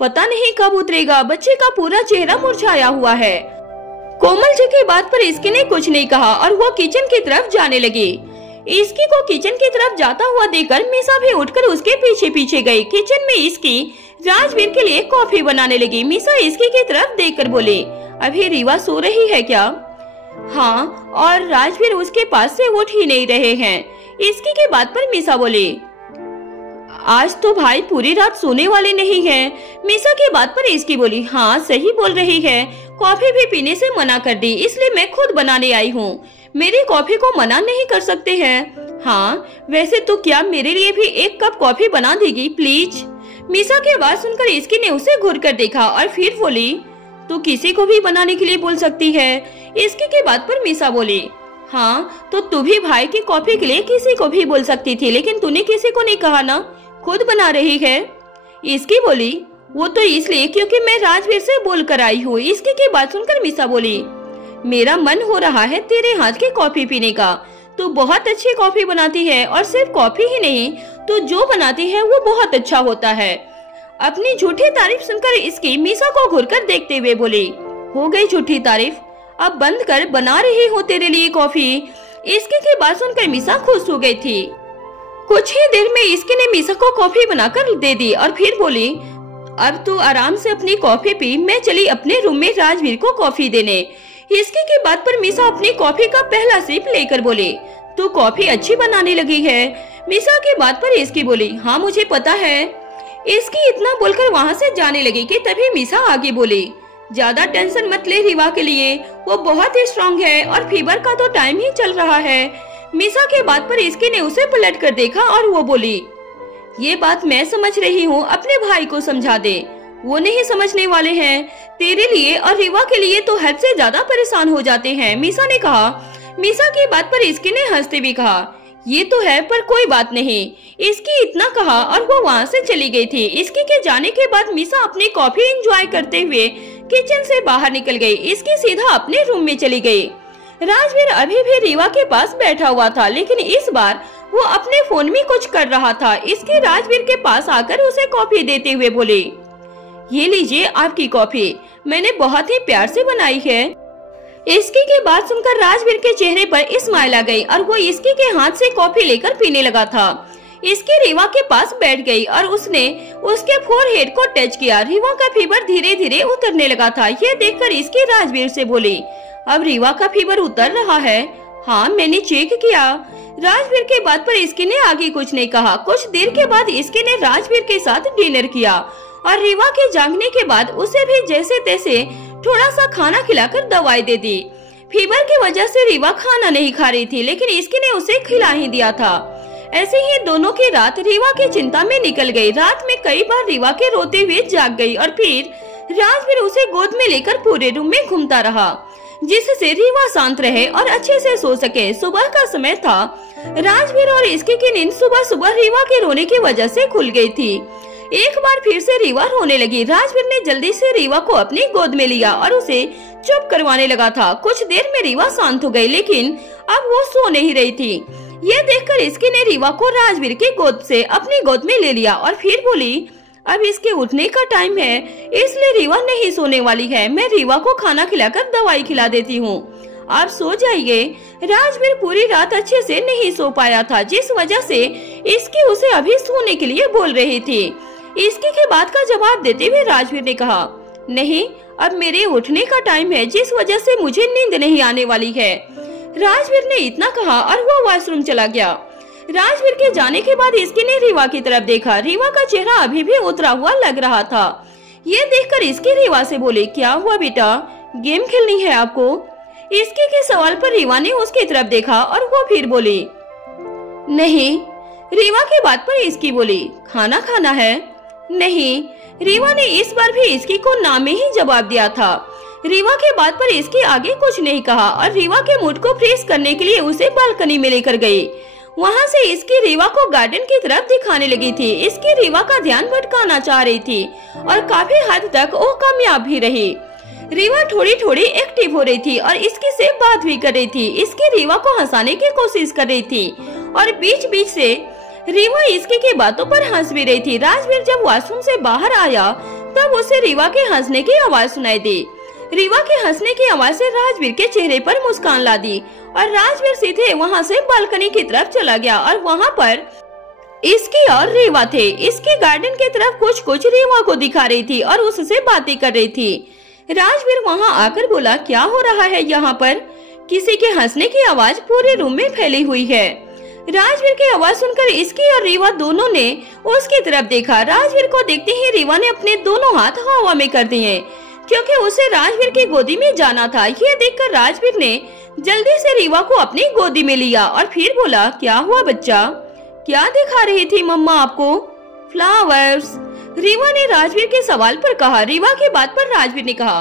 पता नहीं कब उतरेगा, बच्चे का पूरा चेहरा मुरझाया हुआ है। कोमल जी की बात पर इसकी ने कुछ नहीं कहा और वो किचन की तरफ जाने लगी। इसकी को किचन की तरफ जाता हुआ देखकर मीसा भी उठकर उसके पीछे पीछे गई। किचन में इसकी राजवीर के लिए कॉफी बनाने लगी। मीसा इसकी की तरफ देखकर बोले, अभी रीवा सो रही है क्या? हाँ, और राजवीर उसके पास से उठ ही नहीं रहे हैं। इसकी के बात पर मीसा बोले, आज तो भाई पूरी रात सोने वाले नहीं हैं। मीसा की बात पर इसकी बोली, हाँ सही बोल रही है, कॉफी भी पीने से मना कर दी, इसलिए मैं खुद बनाने आई हूँ, मेरी कॉफी को मना नहीं कर सकते हैं। हाँ वैसे तो क्या मेरे लिए भी एक कप कॉफी बना देगी प्लीज? मीसा की आवाज सुनकर इसकी ने उसे घूर कर देखा और फिर बोली, तू किसी को भी बनाने के लिए बोल सकती है। इसकी की बात पर मीसा बोली, हाँ तो तू भी भाई की कॉफी के लिए किसी को भी बोल सकती थी, लेकिन तूने किसी को नहीं कहा ना, खुद बना रही है। इसकी बोली, वो तो इसलिए क्योंकि मैं राजवीर से बोल कर आई हूँ। इसकी की बात सुनकर मीसा बोली, मेरा मन हो रहा है तेरे हाथ की कॉफी पीने का। तू बहुत अच्छी कॉफी बनाती है और सिर्फ कॉफी ही नहीं, तू जो बनाती है वो बहुत अच्छा होता है। अपनी झूठी तारीफ सुनकर इसकी मीसा को घूरकर देखते हुए बोली, हो गई झूठी तारीफ, अब बंद कर, बना रही हो तेरे लिए कॉफी। इसकी की बात सुनकर मीसा खुश हो गई थी। कुछ ही देर में इसकी ने मीसा को कॉफी बनाकर दे दी और फिर बोली, अब तू आराम से अपनी कॉफी पी, मैं चली अपने रूम में राजवीर को कॉफी देने। इसकी की बात पर मीसा अपनी कॉफी का पहला सिप लेकर बोली, तू कॉफी अच्छी बनाने लगी है। मीसा की बात पर इसकी बोली, हाँ मुझे पता है। इसकी इतना बोलकर वहाँ से जाने लगी कि तभी मीसा आगे बोली, ज्यादा टेंशन मत ले रीवा के लिए, वो बहुत ही स्ट्रॉन्ग है और फीवर का तो टाइम ही चल रहा है। मीसा के बात पर इसकी ने उसे पलट कर देखा और वो बोली, ये बात मैं समझ रही हूँ, अपने भाई को समझा दे, वो नहीं समझने वाले हैं। तेरे लिए और रीवा के लिए तो हद से ज्यादा परेशान हो जाते हैं, मीसा ने कहा। मीसा की बात पर इसकी ने हंसते हुए कहा, ये तो है पर कोई बात नहीं। इसकी इतना कहा और वो वहाँ से चली गई थी। इसकी के जाने के बाद मीसा अपनी कॉफी एंजॉय करते हुए किचन से बाहर निकल गई। इसकी सीधा अपने रूम में चली गई। राजवीर अभी भी रीवा के पास बैठा हुआ था, लेकिन इस बार वो अपने फोन में कुछ कर रहा था। इसकी राजवीर के पास आकर उसे कॉफी देते हुए बोली, ये लीजिए आपकी कॉफी, मैंने बहुत ही प्यार से बनाई है। इसकी की बात सुनकर राजवीर के चेहरे पर स्माइल आ गई और वो इसकी के हाथ से कॉफी लेकर पीने लगा था। इसकी रीवा के पास बैठ गई और उसने उसके फोरहेड को टच किया। रीवा का फीवर धीरे धीरे उतरने लगा था। यह देखकर इसकी राजवीर से बोली, अब रीवा का फीवर उतर रहा है? हाँ मैंने चेक किया। राजवीर के बात पर इसकी ने आगे कुछ नहीं कहा। कुछ देर के बाद इसकी ने राजवीर के साथ डिनर किया और रीवा के जागने के बाद उसे भी जैसे तैसे थोड़ा सा खाना खिलाकर दवाई दे दी। फीवर की वजह से रीवा खाना नहीं खा रही थी, लेकिन इसकी ने उसे खिला ही दिया था। ऐसे ही दोनों की रात रीवा की चिंता में निकल गई। रात में कई बार रीवा के रोते हुए जाग गई और फिर राजवीर उसे गोद में लेकर पूरे रूम में घूमता रहा, जिससे रीवा शांत रहे और अच्छे से सो सके। सुबह का समय था। राजवीर और इसकी की नींद सुबह सुबह रीवा के रोने की वजह से खुल गई थी। एक बार फिर से रीवा रोने लगी। राजवीर ने जल्दी से रीवा को अपनी गोद में लिया और उसे चुप करवाने लगा था। कुछ देर में रीवा शांत हो गई, लेकिन अब वो सो नहीं रही थी। ये देखकर इसकी ने रीवा को राजवीर की गोद से अपनी गोद में ले लिया और फिर बोली, अब इसके उठने का टाइम है, इसलिए रीवा नहीं सोने वाली है। मैं रीवा को खाना खिलाकर दवाई खिला देती हूँ, आप सो जाइए। राजवीर पूरी रात अच्छे से नहीं सो पाया था, जिस वजह से इसकी उसे अभी सोने के लिए बोल रही थी। इसकी के बात का जवाब देते हुए राजवीर ने कहा, नहीं अब मेरे उठने का टाइम है, जिस वजह से मुझे नींद नहीं आने वाली है। राजवीर ने इतना कहा और वो वॉशरूम चला गया। राजवीर के जाने के बाद इसकी ने रीवा की तरफ देखा। रीवा का चेहरा अभी भी उतरा हुआ लग रहा था। ये देखकर इसकी रीवा से बोली, क्या हुआ बेटा, गेम खेलनी है आपको? इसकी के सवाल पर रीवा ने उसकी तरफ देखा और वो फिर बोली, नहीं। रीवा की बात पर इसकी बोली, खाना खाना है? नहीं। रीवा ने इस बार भी इसकी को ना में ही जवाब दिया था। रीवा के बात पर इसकी आगे कुछ नहीं कहा और रीवा के मूड को फ्रेश करने के लिए उसे बालकनी में लेकर गई। वहाँ से इसकी रीवा को गार्डन की तरफ दिखाने लगी थी। इसकी रीवा का ध्यान भटकाना चाह रही थी और काफी हद तक वो कामयाब भी रही। रीवा थोड़ी थोड़ी एक्टिव हो रही थी और इसकी से बात भी कर रही थी। इसकी रीवा को हंसाने की कोशिश कर रही थी और बीच बीच से रीवा इसकी की बातों पर हंस भी रही थी। राजवीर जब वॉशरूम से बाहर आया तब उसे रीवा के हंसने की आवाज सुनाई दी। रीवा के हंसने की आवाज से राजवीर के चेहरे पर मुस्कान ला दी और राजवीर सीधे वहां से बालकनी की तरफ चला गया और वहां पर इसकी और रीवा थे। इसकी गार्डन की तरफ कुछ कुछ रीवा को दिखा रही थी और उससे बातें कर रही थी। राजवीर वहां आकर बोला, क्या हो रहा है यहाँ पर? किसी के हंसने की आवाज पूरे रूम में फैली हुई है। राजवीर की आवाज सुनकर इसकी और रीवा दोनों ने उसकी तरफ देखा। राजवीर को देखते ही रीवा ने अपने दोनों हाथ हवा में कर दिए, क्योंकि उसे राजवीर की गोदी में जाना था। ये देखकर राजवीर ने जल्दी से रीवा को अपनी गोदी में लिया और फिर बोला, क्या हुआ बच्चा, क्या दिखा रही थी मम्मा आपको? फ्लावर्स, रीवा ने राजवीर के सवाल पर कहा। रीवा की बात पर राजवीर ने कहा,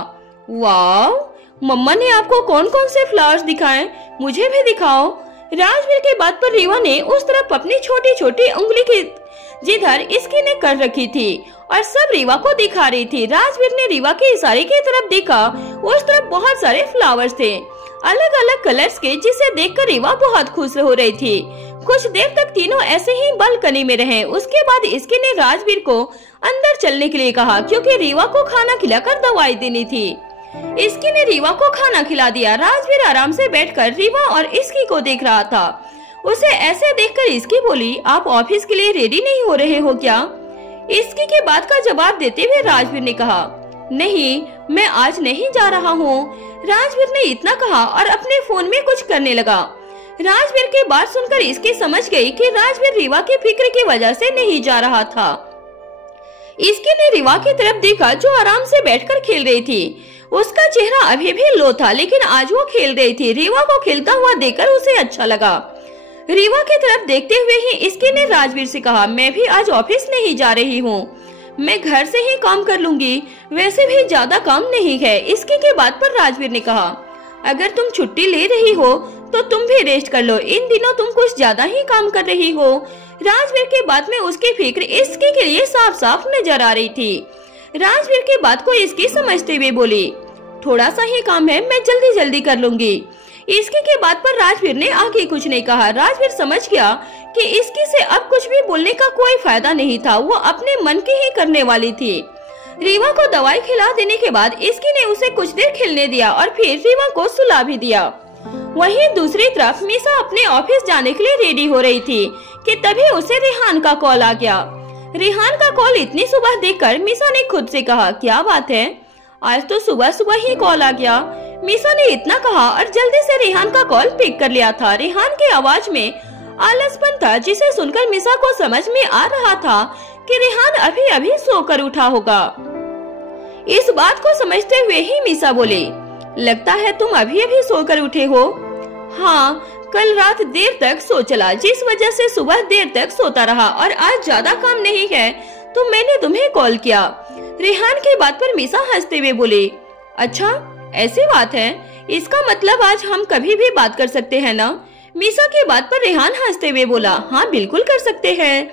वाओ, मम्मा ने आपको कौन कौन से फ्लावर्स दिखाए, मुझे भी दिखाओ। राजवीर की बात पर रीवा ने उस तरफ अपनी छोटी छोटी उंगली की जिधर इसकी ने कर रखी थी और सब रीवा को दिखा रही थी। राजवीर ने रीवा के इशारे की तरफ देखा, उस तरफ बहुत सारे फ्लावर्स थे, अलग अलग कलर्स के, जिसे देखकर रीवा बहुत खुश हो रही थी। कुछ देर तक तीनों ऐसे ही बालकनी में रहे। उसके बाद इसकी ने राजवीर को अंदर चलने के लिए कहा, क्योंकि रीवा को खाना खिलाकर दवाई देनी थी। इसकी ने रीवा को खाना खिला दिया। राजवीर आराम से बैठकर रीवा और इसकी को देख रहा था। उसे ऐसे देखकर इसकी बोली, आप ऑफिस के लिए रेडी नहीं हो रहे हो क्या? इसकी की बात का जवाब देते हुए राजवीर ने कहा, नहीं, मैं आज नहीं जा रहा हूँ। राजवीर ने इतना कहा और अपने फोन में कुछ करने लगा। राजवीर की बात सुनकर इसकी समझ गई कि राजवीर रीवा की फिक्र की वजह से नहीं जा रहा था। इसकी ने रीवा की तरफ देखा जो आराम से बैठकर खेल रही थी। उसका चेहरा अभी भी लो था, लेकिन आज वो खेल रही थी। रीवा को खेलता हुआ देखकर उसे अच्छा लगा। रीवा की तरफ देखते हुए ही इसकी ने राजवीर से कहा, मैं भी आज ऑफिस नहीं जा रही हूँ, मैं घर से ही काम कर लूंगी, वैसे भी ज्यादा काम नहीं है। इसकी के बात पर राजवीर ने कहा, अगर तुम छुट्टी ले रही हो तो तुम भी रेस्ट कर लो, इन दिनों तुम कुछ ज्यादा ही काम कर रही हो। राजवीर के बात में उसकी फिक्र इसकी के लिए साफ साफ नजर आ रही थी। राजवीर की बात को इसकी समझते हुए बोली, थोड़ा सा ही काम है, मैं जल्दी जल्दी कर लूंगी। इसकी के बात पर राजवीर ने आगे कुछ नहीं कहा। राजवीर समझ गया कि इसकी से अब कुछ भी बोलने का कोई फायदा नहीं था, वो अपने मन की ही करने वाली थी। रीवा को दवाई खिला देने के बाद इसकी ने उसे कुछ देर खेलने दिया और फिर रीवा को सुला भी दिया। वहीं दूसरी तरफ मीसा अपने ऑफिस जाने के लिए रेडी हो रही थी कि तभी उसे रेहान का कॉल आ गया। रेहान का कॉल इतनी सुबह देखकर मीसा ने खुद से कहा, क्या बात है, आज तो सुबह सुबह ही कॉल आ गया। मीसा ने इतना कहा और जल्दी से रेहान का कॉल पिक कर लिया था। रेहान की आवाज में आलसपन था, जिसे सुनकर मीसा को समझ में आ रहा था कि रेहान अभी अभी सोकर उठा होगा। इस बात को समझते हुए ही मीसा बोली, लगता है तुम अभी अभी सोकर उठे हो। हाँ, कल रात देर तक सो चला, जिस वजह से सुबह देर तक सोता रहा और आज ज्यादा काम नहीं है तो मैंने तुम्हें कॉल किया। रेहान की बात पर मीसा हंसते हुए बोली, अच्छा ऐसी बात है, इसका मतलब आज हम कभी भी बात कर सकते हैं ना? मीसा की बात पर रेहान हंसते हुए बोला, हाँ बिल्कुल कर सकते हैं।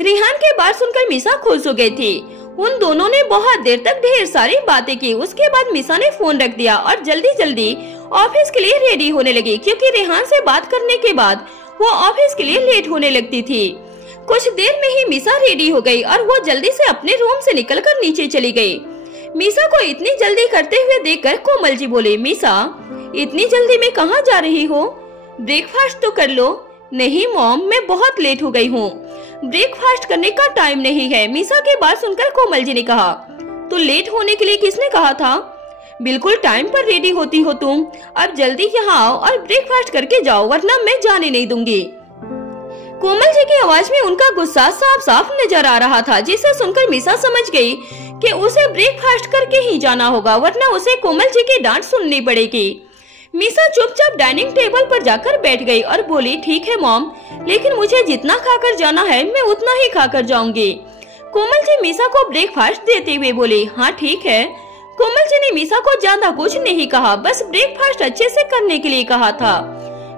रेहान की बात सुनकर मीसा खुश हो गई थी। उन दोनों ने बहुत देर तक ढेर सारी बातें की। उसके बाद मीसा ने फोन रख दिया और जल्दी जल्दी ऑफिस के लिए रेडी होने लगी, क्योंकि रेहान से बात करने के बाद वो ऑफिस के लिए लेट होने लगती थी। कुछ देर में ही मीसा रेडी हो गई और वो जल्दी से अपने रूम से निकलकर नीचे चली गई। मीसा को इतनी जल्दी करते हुए देखकर कोमल जी बोले, मीसा इतनी जल्दी में कहाँ जा रही हो? ब्रेकफास्ट तो कर लो। नहीं मॉम, मैं बहुत लेट हो गई हूँ, ब्रेकफास्ट करने का टाइम नहीं है। मीसा की बात सुनकर कोमल जी ने कहा, तो लेट होने के लिए किसने कहा था? बिल्कुल टाइम पर रेडी होती हो तुम, अब जल्दी यहाँ आओ और ब्रेकफास्ट करके जाओ, वरना मैं जाने नहीं दूंगी। कोमल जी की आवाज में उनका गुस्सा साफ साफ नजर आ रहा था, जिसे सुनकर मीसा समझ गई कि उसे ब्रेकफास्ट करके ही जाना होगा, वरना उसे कोमल जी की डांट सुननी पड़ेगी। मीसा चुपचाप डाइनिंग टेबल पर जाकर बैठ गई और बोली, ठीक है मॉम, लेकिन मुझे जितना खाकर जाना है मैं उतना ही खाकर जाऊंगी। कोमल जी मीसा को ब्रेकफास्ट देते हुए बोली, हाँ ठीक है। कोमल जी ने मीसा को ज्यादा कुछ नहीं कहा, बस ब्रेकफास्ट अच्छे से करने के लिए कहा था।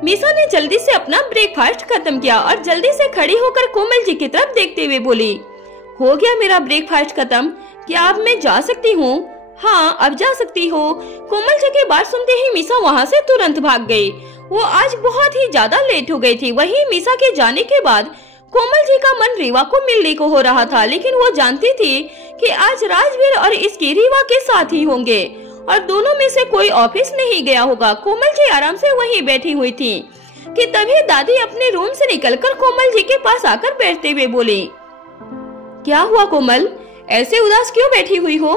मीसा ने जल्दी से अपना ब्रेकफास्ट खत्म किया और जल्दी से खड़ी होकर कोमल जी की तरफ देखते हुए बोली, हो गया मेरा ब्रेकफास्ट खत्म, क्या अब मैं जा सकती हूँ? हाँ अब जा सकती हो। कोमल जी की बात सुनते ही मीसा वहाँ से तुरंत भाग गई। वो आज बहुत ही ज्यादा लेट हो गई थी। वहीं मीसा के जाने के बाद कोमल जी का मन रीवा को मिलने को हो रहा था, लेकिन वो जानती थी कि आज राजवीर और इसकी रीवा के साथ ही होंगे और दोनों में से कोई ऑफिस नहीं गया होगा। कोमल जी आराम से वहीं बैठी हुई थी कि तभी दादी अपने रूम से निकलकर कोमल जी के पास आकर बैठते हुए बोली, क्या हुआ कोमल, ऐसे उदास क्यों बैठी हुई हो?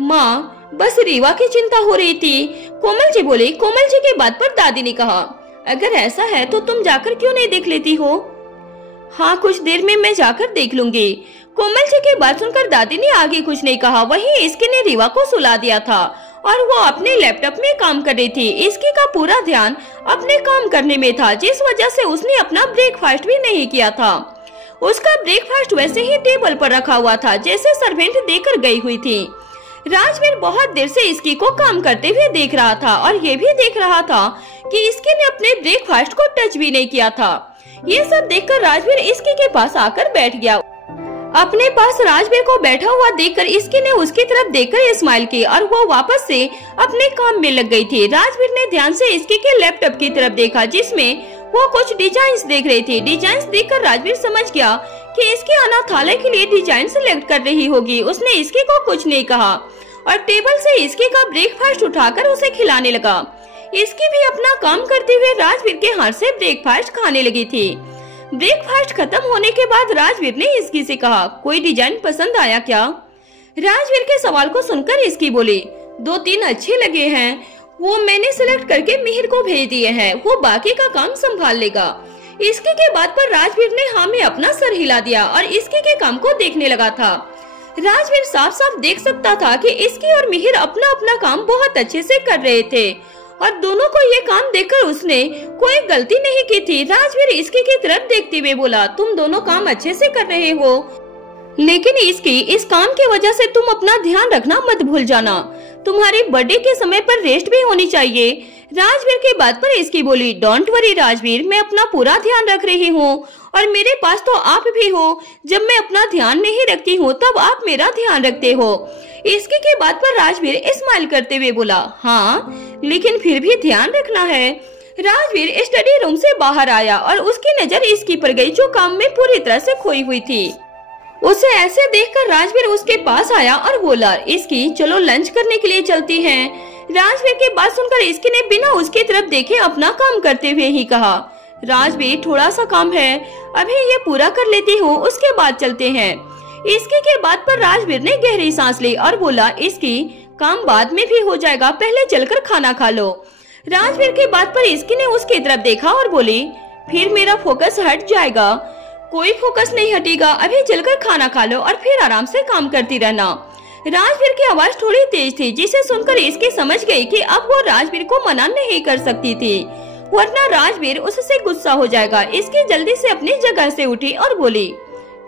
माँ, बस रीवा की चिंता हो रही थी, कोमल जी बोली। कोमल जी की बात पर दादी ने कहा, अगर ऐसा है तो तुम जाकर क्यों नहीं देख लेती हो? हाँ कुछ देर में मैं जाकर देख लूंगी। कोमल जी की बात सुनकर दादी ने आगे कुछ नहीं कहा। वहीं इसकी ने रीवा को सुला दिया था और वो अपने लैपटॉप में काम कर रही थी। इसकी का पूरा ध्यान अपने काम करने में था, जिस वजह से उसने अपना ब्रेकफास्ट भी नहीं किया था। उसका ब्रेकफास्ट वैसे ही टेबल पर रखा हुआ था जैसे सर्वेंट देकर गई हुई थी। राजवीर बहुत देर से इसकी को काम करते हुए देख रहा था और ये भी देख रहा था कि इसकी ने अपने ब्रेकफास्ट को टच भी नहीं किया था। ये सब देखकर राजवीर इसकी के पास आकर बैठ गया। अपने पास राजवीर को बैठा हुआ देखकर इसकी ने उसकी तरफ देखकर स्माइल की और वो वापस से अपने काम में लग गई थी। राजवीर ने ध्यान से इसकी के लैपटॉप की तरफ देखा जिसमें वो कुछ डिजाइन्स देख रही थी। डिजाइन्स देखकर राजवीर समझ गया कि इसके अनाथालय के लिए डिजाइन सिलेक्ट कर रही होगी। उसने इसकी को कुछ नहीं कहा और टेबल से इसकी का ब्रेकफास्ट उठाकर उसे खिलाने लगा। इसकी भी अपना काम करते हुए राजवीर के हाथ से ब्रेकफास्ट खाने लगी थी। ब्रेकफास्ट खत्म होने के बाद राजवीर ने इसकी से कहा, कोई डिजाइन पसंद आया क्या? राजवीर के सवाल को सुनकर इसकी बोली, 2-3 अच्छे लगे हैं, वो मैंने सिलेक्ट करके मिहिर को भेज दिए हैं, वो बाकी का काम संभाल लेगा। इसकी के बात पर राजवीर ने हाँ में अपना सर हिला दिया और इसकी के काम को देखने लगा था। राजवीर साफ साफ देख सकता था कि इसकी और मिहिर अपना अपना काम बहुत अच्छे से कर रहे थे और दोनों को ये काम देखकर उसने कोई गलती नहीं की थी। राजवीर इसकी की तरफ देखते हुए बोला, तुम दोनों काम अच्छे से कर रहे हो, लेकिन इसकी इस काम की वजह से तुम अपना ध्यान रखना मत भूल जाना। तुम्हारी बर्थडे के समय पर रेस्ट भी होनी चाहिए। राजवीर की बात पर इसकी बोली, डोंट वरी राजवीर, मैं अपना पूरा ध्यान रख रही हूँ और मेरे पास तो आप भी हो। जब मैं अपना ध्यान नहीं रखती हूँ तब आप मेरा ध्यान रखते हो। इसकी की बात पर राजवीर स्माइल करते हुए बोला, हाँ लेकिन फिर भी ध्यान रखना है। राजवीर स्टडी रूम से बाहर आया और उसकी नजर इसकी पर गई जो काम में पूरी तरह से खोई हुई थी। उसे ऐसे देखकर राजवीर उसके पास आया और बोला, इसकी चलो लंच करने के लिए चलती हैं। राजवीर की बात सुनकर इसकी ने बिना उसकी तरफ देखे अपना काम करते हुए ही कहा, राजवीर थोड़ा सा काम है, अभी ये पूरा कर लेती हूँ, उसके बाद चलते हैं। इसकी के बात पर राजवीर ने गहरी सांस ली और बोला, इसकी काम बाद में भी हो जाएगा, पहले चलकर खाना खा लो। राजवीर की बात पर इसकी ने उसकी तरफ देखा और बोली, फिर मेरा फोकस हट जाएगा। कोई फोकस नहीं हटेगा, अभी चलकर खाना खा लो और फिर आराम से काम करती रहना। राजवीर की आवाज थोड़ी तेज थी जिसे सुनकर इसकी समझ गई कि अब वो राजवीर को मना नहीं कर सकती थी, वरना राजवीर उससे गुस्सा हो जाएगा। इसकी जल्दी से अपनी जगह से उठी और बोली,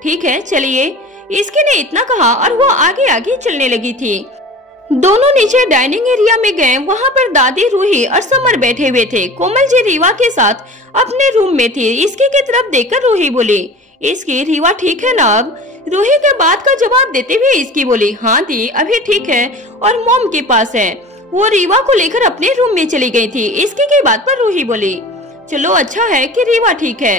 ठीक है चलिए। इसकी ने इतना कहा और वो आगे आगे चलने लगी थी। दोनों नीचे डाइनिंग एरिया में गए। वहाँ पर दादी रूही और समर बैठे हुए थे। कोमल जी रीवा के साथ अपने रूम में थी। इसकी की तरफ देखकर रूही बोली, इसकी रीवा ठीक है ना? अब रूही के बात का जवाब देते हुए इसकी बोली, हाँ दी अभी ठीक है और मॉम के पास है। वो रीवा को लेकर अपने रूम में चली गई थी। इसकी की बात पर रूही बोली, चलो अच्छा है कि रीवा ठीक है।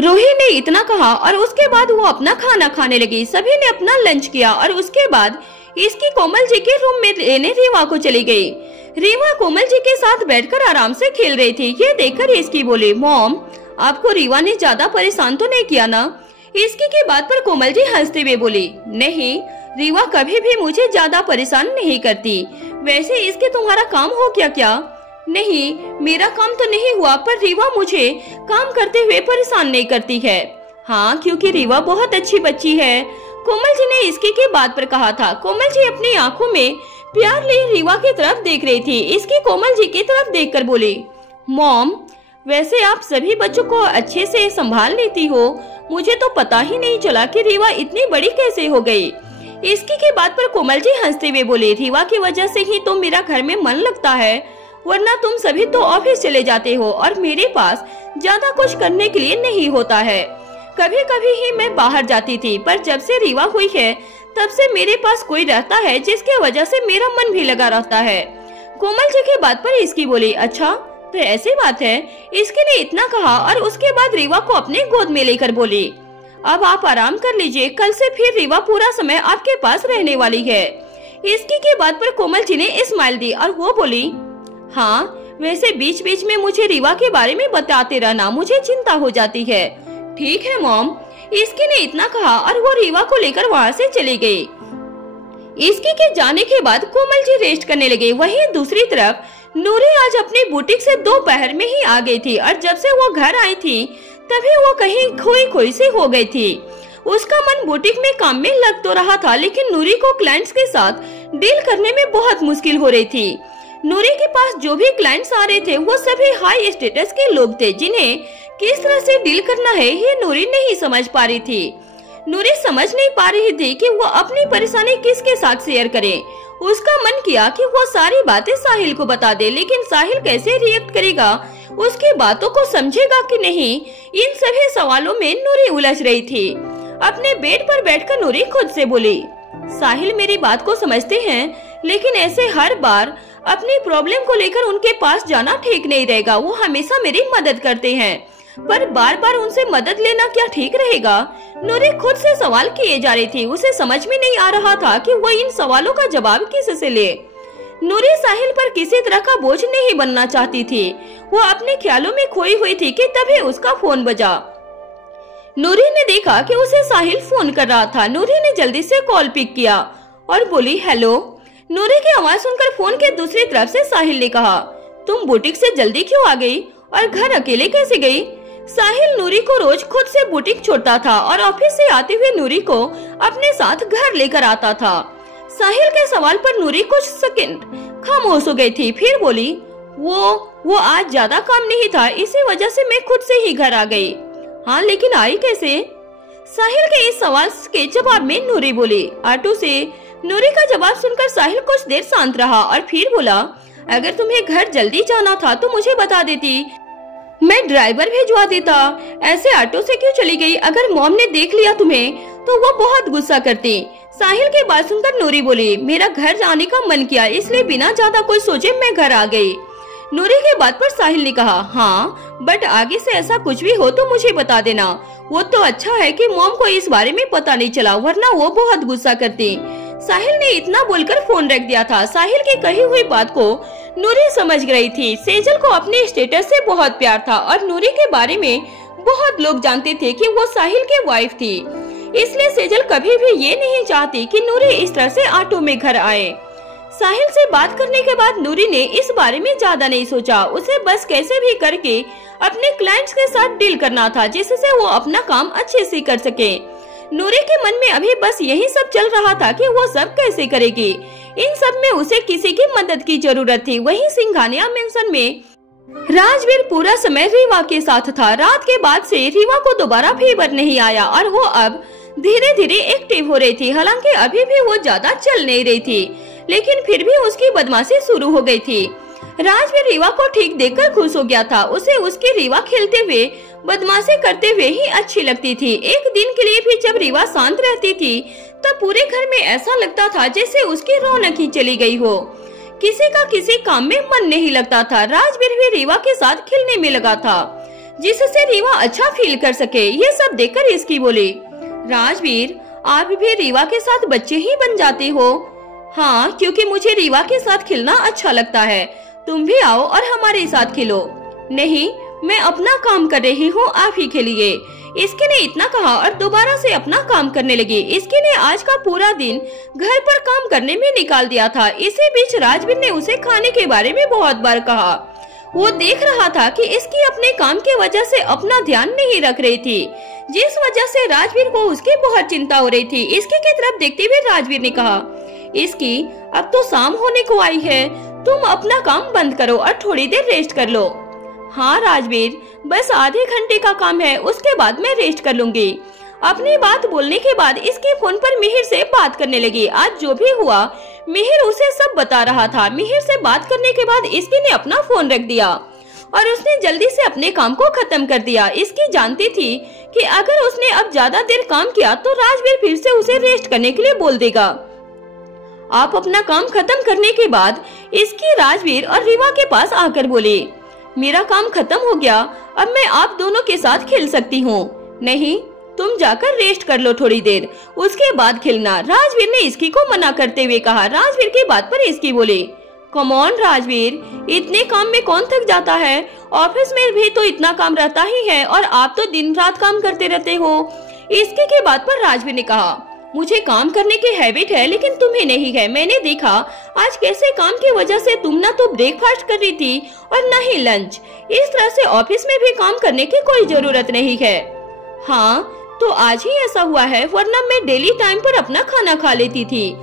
रूही ने इतना कहा और उसके बाद वो अपना खाना खाने लगी। सभी ने अपना लंच किया और उसके बाद इसकी कोमल जी के रूम में लेने रीवा को चली गई। रीवा कोमल जी के साथ बैठकर आराम से खेल रही थी। ये देखकर इसकी बोली, मॉम आपको रीवा ने ज्यादा परेशान तो नहीं किया ना? इसकी की बात पर कोमल जी हंसते हुए बोली, नहीं रीवा कभी भी मुझे ज्यादा परेशान नहीं करती। वैसे इसके तुम्हारा काम हो गया क्या? नहीं मेरा काम तो नहीं हुआ, पर रीवा मुझे काम करते हुए परेशान नहीं करती है। हाँ क्योंकि रीवा बहुत अच्छी बच्ची है, कोमल जी ने इसकी की बात पर कहा था। कोमल जी अपनी आंखों में प्यार लिए रीवा की तरफ देख रही थी। इसकी कोमल जी की तरफ देखकर बोली, मॉम वैसे आप सभी बच्चों को अच्छे से संभाल लेती हो, मुझे तो पता ही नहीं चला कि रीवा इतनी बड़ी कैसे हो गई। इसकी की बात पर कोमल जी हंसते हुए बोले, रीवा की वजह से ही तो मेरा घर में मन लगता है, वरना तुम सभी तो ऑफिस चले जाते हो और मेरे पास ज्यादा कुछ करने के लिए नहीं होता है। कभी कभी ही मैं बाहर जाती थी, पर जब से रीवा हुई है तब से मेरे पास कोई रहता है जिसके वजह से मेरा मन भी लगा रहता है। कोमल जी की बात पर इसकी बोली, अच्छा तो ऐसी बात है। इसकी ने इतना कहा और उसके बाद रीवा को अपने गोद में लेकर बोली, अब आप आराम कर लीजिए, कल से फिर रीवा पूरा समय आपके पास रहने वाली है। इसकी की बात पर कोमल जी ने स्माइल दी और वो बोली, हाँ वैसे बीच बीच में मुझे रीवा के बारे में बताते रहना, मुझे चिंता हो जाती है। ठीक है मॉम। इसकी ने इतना कहा और वो रीवा को लेकर वहाँ से चली गई। इसकी के जाने के बाद कोमल जी रेस्ट करने लगे। वहीं दूसरी तरफ नूरी आज अपनी बुटीक से दोपहर में ही आ गई थी और जब से वो घर आई थी तभी वो कहीं खोई खोई से हो गई थी। उसका मन बुटीक में काम में लग तो रहा था, लेकिन नूरी को क्लाइंट्स के साथ डील करने में बहुत मुश्किल हो रही थी। नूरी के पास जो भी क्लाइंट्स आ रहे थे वो सभी हाई स्टेटस के लोग थे, जिन्हें किस तरह से डील करना है ये नूरी नहीं समझ पा रही थी। नूरी समझ नहीं पा रही थी कि वो अपनी परेशानी किसके साथ शेयर करे। उसका मन किया कि वो सारी बातें साहिल को बता दे, लेकिन साहिल कैसे रिएक्ट करेगा, उसकी बातों को समझेगा कि नहीं, इन सभी सवालों में नूरी उलझ रही थी। अपने बेड पर बैठकर नूरी खुद से बोली, साहिल मेरी बात को समझते हैं, लेकिन ऐसे हर बार अपनी प्रॉब्लम को लेकर उनके पास जाना ठीक नहीं रहेगा। वो हमेशा मेरी मदद करते हैं, पर बार बार उनसे मदद लेना क्या ठीक रहेगा? नूरी खुद से सवाल किए जा रही थी। उसे समझ में नहीं आ रहा था कि वो इन सवालों का जवाब किससे ले। नूरी साहिल पर किसी तरह का बोझ नहीं बनना चाहती थी। वो अपने ख्यालों में खोई हुई थी कि तभी उसका फोन बजा। नूरी ने देखा कि उसे साहिल फोन कर रहा था। नूरी ने जल्दी से कॉल पिक किया और बोली, हेलो। नूरी की आवाज सुनकर फोन के दूसरी तरफ से साहिल ने कहा, तुम बुटीक से जल्दी क्यों आ गई और घर अकेले कैसे गई? साहिल नूरी को रोज खुद से बुटीक छोड़ता था और ऑफिस से आते हुए नूरी को अपने साथ घर लेकर आता था। साहिल के सवाल पर नूरी कुछ सेकंड खामोश हो गई थी, फिर बोली, वो आज ज्यादा काम नहीं था, इसी वजह से मैं खुद से ही घर आ गई। हाँ, लेकिन आई कैसे? साहिल के इस सवाल के जवाब में नूरी बोली, ऑटो से। नूरी का जवाब सुनकर साहिल कुछ देर शांत रहा और फिर बोला, अगर तुम्हें घर जल्दी जाना था तो मुझे बता देती, मैं ड्राइवर भेजवा देता। ऐसे ऑटो से क्यों चली गई? अगर मॉम ने देख लिया तुम्हें तो वो बहुत गुस्सा करती। साहिल की बात सुनकर नूरी बोली, मेरा घर जाने का मन किया, इसलिए बिना ज्यादा कुछ सोचे मैं घर आ गई। नूरी के बात पर साहिल ने कहा, हाँ, बट आगे से ऐसा कुछ भी हो तो मुझे बता देना। वो तो अच्छा है कि मॉम को इस बारे में पता नहीं चला, वरना वो बहुत गुस्सा करती। साहिल ने इतना बोलकर फोन रख दिया था। साहिल की कही हुई बात को नूरी समझ रही थी। सेजल को अपने स्टेटस से बहुत प्यार था और नूरी के बारे में बहुत लोग जानते थे कि वो साहिल की वाइफ थी, इसलिए सेजल कभी भी ये नहीं चाहती कि नूरी इस तरह से ऑटो में घर आए। साहिल से बात करने के बाद नूरी ने इस बारे में ज्यादा नहीं सोचा। उसे बस कैसे भी करके अपने क्लाइंट्स के साथ डील करना था, जिससे वो अपना काम अच्छे से कर सके। नूरी के मन में अभी बस यही सब चल रहा था कि वो सब कैसे करेगी। इन सब में उसे किसी की मदद की जरूरत थी। वहीं सिंघानिया मेंशन में राजवीर पूरा समय रीवा के साथ था। रात के बाद से रीवा को दोबारा फीवर नहीं आया और वो अब धीरे धीरे एक्टिव हो रही थी। हालांकि अभी भी वो ज्यादा चल नहीं रही थी, लेकिन फिर भी उसकी बदमाशी शुरू हो गई थी। राजवीर रीवा को ठीक देखकर खुश हो गया था। उसे उसकी रीवा खेलते हुए, बदमाशी करते हुए ही अच्छी लगती थी। एक दिन के लिए भी जब रीवा शांत रहती थी तब पूरे घर में ऐसा लगता था जैसे उसकी रौनक ही चली गई हो। किसी का किसी काम में मन नहीं लगता था। राजवीर भी रीवा के साथ खेलने में लगा था, जिससे रीवा अच्छा फील कर सके। ये सब देखकर इसकी बोली, राजवीर, आप भी रीवा के साथ बच्चे ही बन जाते हो। हाँ, क्योंकि मुझे रीवा के साथ खेलना अच्छा लगता है। तुम भी आओ और हमारे साथ खेलो। नहीं, मैं अपना काम कर रही हूँ, आप ही खेलिए। इसके ने इतना कहा और दोबारा से अपना काम करने लगी। इसके ने आज का पूरा दिन घर पर काम करने में निकाल दिया था। इसी बीच राजवीर ने उसे खाने के बारे में बहुत बार कहा। वो देख रहा था कि इसकी अपने काम की वजह से अपना ध्यान नहीं रख रही थी, जिस वजह से राजवीर को उसकी बहुत चिंता हो रही थी। इसकी की तरफ देखते हुए राजवीर ने कहा, इसकी अब तो शाम होने को आई है, तुम अपना काम बंद करो और थोड़ी देर रेस्ट कर लो। हाँ राजवीर, बस आधे घंटे का काम है, उसके बाद मैं रेस्ट कर लूंगी। अपनी बात बोलने के बाद इसके फोन पर मिहिर से बात करने लगी। आज जो भी हुआ मिहिर उसे सब बता रहा था। मिहिर से बात करने के बाद इसकी ने अपना फोन रख दिया और उसने जल्दी से अपने काम को खत्म कर दिया। इसकी जानती थी कि अगर उसने अब ज्यादा देर काम किया तो राजवीर फिर से उसे रेस्ट करने के लिए बोल देगा। आप अपना काम खत्म करने के बाद इसकी राजवीर और रीवा के पास आकर बोली, मेरा काम खत्म हो गया, अब मैं आप दोनों के साथ खेल सकती हूँ। नहीं, तुम जाकर रेस्ट कर लो थोड़ी देर, उसके बाद खेलना। राजवीर ने इसकी को मना करते हुए कहा। राजवीर की बात पर इसकी बोली, कम ऑन राजवीर, इतने काम में कौन थक जाता है? ऑफिस में भी तो इतना काम रहता ही है और आप तो दिन रात काम करते रहते हो। इसकी की बात पर राजवीर ने कहा, मुझे काम करने की हैबिट है लेकिन तुम्हें नहीं है। मैंने देखा आज कैसे काम की वजह से तुम ना तो ब्रेकफास्ट कर रही थी और न ही लंच। इस तरह से ऑफिस में भी काम करने की कोई जरूरत नहीं है। हाँ, तो आज ही ऐसा हुआ है, वरना मैं डेली टाइम पर अपना खाना खा लेती थी।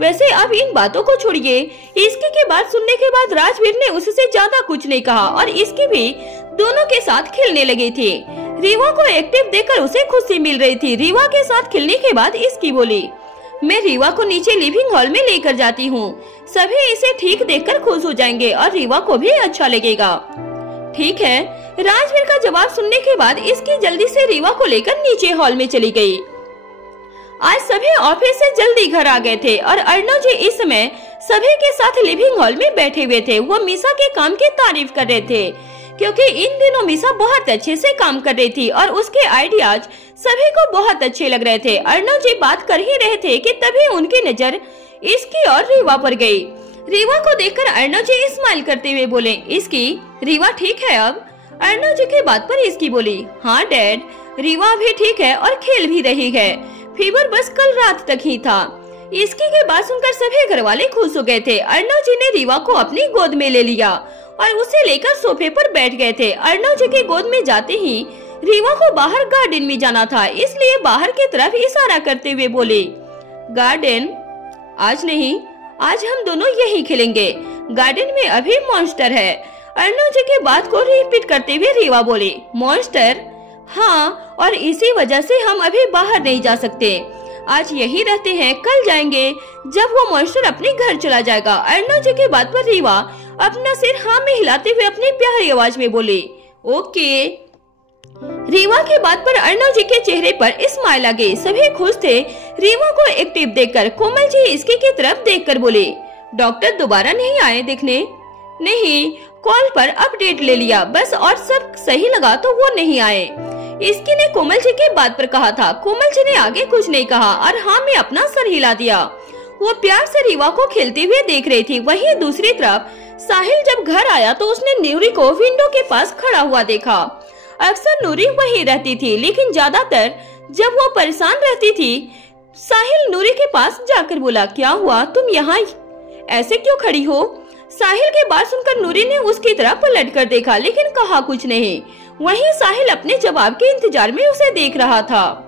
वैसे अब इन बातों को छोड़िए। इसकी की बात सुनने के बाद राजवीर ने उससे ज्यादा कुछ नहीं कहा और इसकी भी दोनों के साथ खेलने लगे थे। रीवा को एक्टिव देखकर उसे खुशी मिल रही थी। रीवा के साथ खेलने के बाद इसकी बोली, मैं रीवा को नीचे लिविंग हॉल में लेकर जाती हूँ। सभी इसे ठीक देखकर खुश हो जाएंगे और रीवा को भी अच्छा लगेगा। ठीक है। राजवीर का जवाब सुनने के बाद इसकी जल्दी से रीवा को लेकर नीचे हॉल में चली गई। आज सभी ऑफिस से जल्दी घर आ गए थे और अर्णव जी इस समय सभी के साथ लिविंग हॉल में बैठे हुए थे। वो मीसा के काम की तारीफ कर रहे थे क्योंकि इन दिनों मीसा बहुत अच्छे से काम कर रही थी और उसके आइडियाज सभी को बहुत अच्छे लग रहे थे। अर्णव जी बात कर ही रहे थे कि तभी उनकी नजर इसकी और रीवा पर गई। रीवा को देखकर अर्णव जी स्माइल करते हुए बोले, इसकी रीवा ठीक है अब? अर्णव जी की बात पर इसकी बोली, हाँ डैड, रीवा भी ठीक है और खेल भी रही है। फीवर बस कल रात तक ही था। इसकी के बात सुनकर सभी घर वाले खुश हो गए थे। अर्णव जी ने रीवा को अपनी गोद में ले लिया और उसे लेकर सोफे पर बैठ गए थे। अर्णव जी की गोद में जाते ही रीवा को बाहर गार्डन में जाना था, इसलिए बाहर की तरफ इशारा करते हुए बोले, गार्डन? आज नहीं, आज हम दोनों यही खेलेंगे। गार्डन में अभी मॉन्स्टर है। अर्णव जी की बात को रिपीट करते हुए रीवा बोले, मॉन्स्टर? हाँ, और इसी वजह से हम अभी बाहर नहीं जा सकते। आज यही रहते हैं, कल जाएंगे जब वो मॉन्स्टर अपने घर चला जाएगा। अर्णव जी की बात पर रीवा अपना सिर हाँ में हिलाते हुए अपनी प्यारी आवाज में बोले, ओके। रीवा की बात पर अर्णव जी के चेहरे पर स्माइल आ गई। सभी खुश थे रीवा को एक्टिव देखकर। कोमल जी इसकी की तरफ देखकर बोले, डॉक्टर दोबारा नहीं आए देखने? नहीं, कॉल पर अपडेट ले लिया बस, और सब सही लगा तो वो नहीं आए। इसकी ने कोमल जी की बात पर कहा था। कोमल जी ने आगे कुछ नहीं कहा और हाँ में अपना सर हिला दिया। वो प्यार से रीवा को खेलते हुए देख रही थी। वहीं दूसरी तरफ साहिल जब घर आया तो उसने नूरी को विंडो के पास खड़ा हुआ देखा। अक्सर नूरी वहीं रहती थी, लेकिन ज्यादातर जब वो परेशान रहती थी साहिल नूरी के पास जाकर बोला, क्या हुआ, तुम यहाँ ऐसे क्यों खड़ी हो? साहिल की बात सुनकर नूरी ने उसकी तरफ पलट कर देखा, लेकिन कहा कुछ नहीं। वहीं साहिल अपने जवाब के इंतजार में उसे देख रहा था।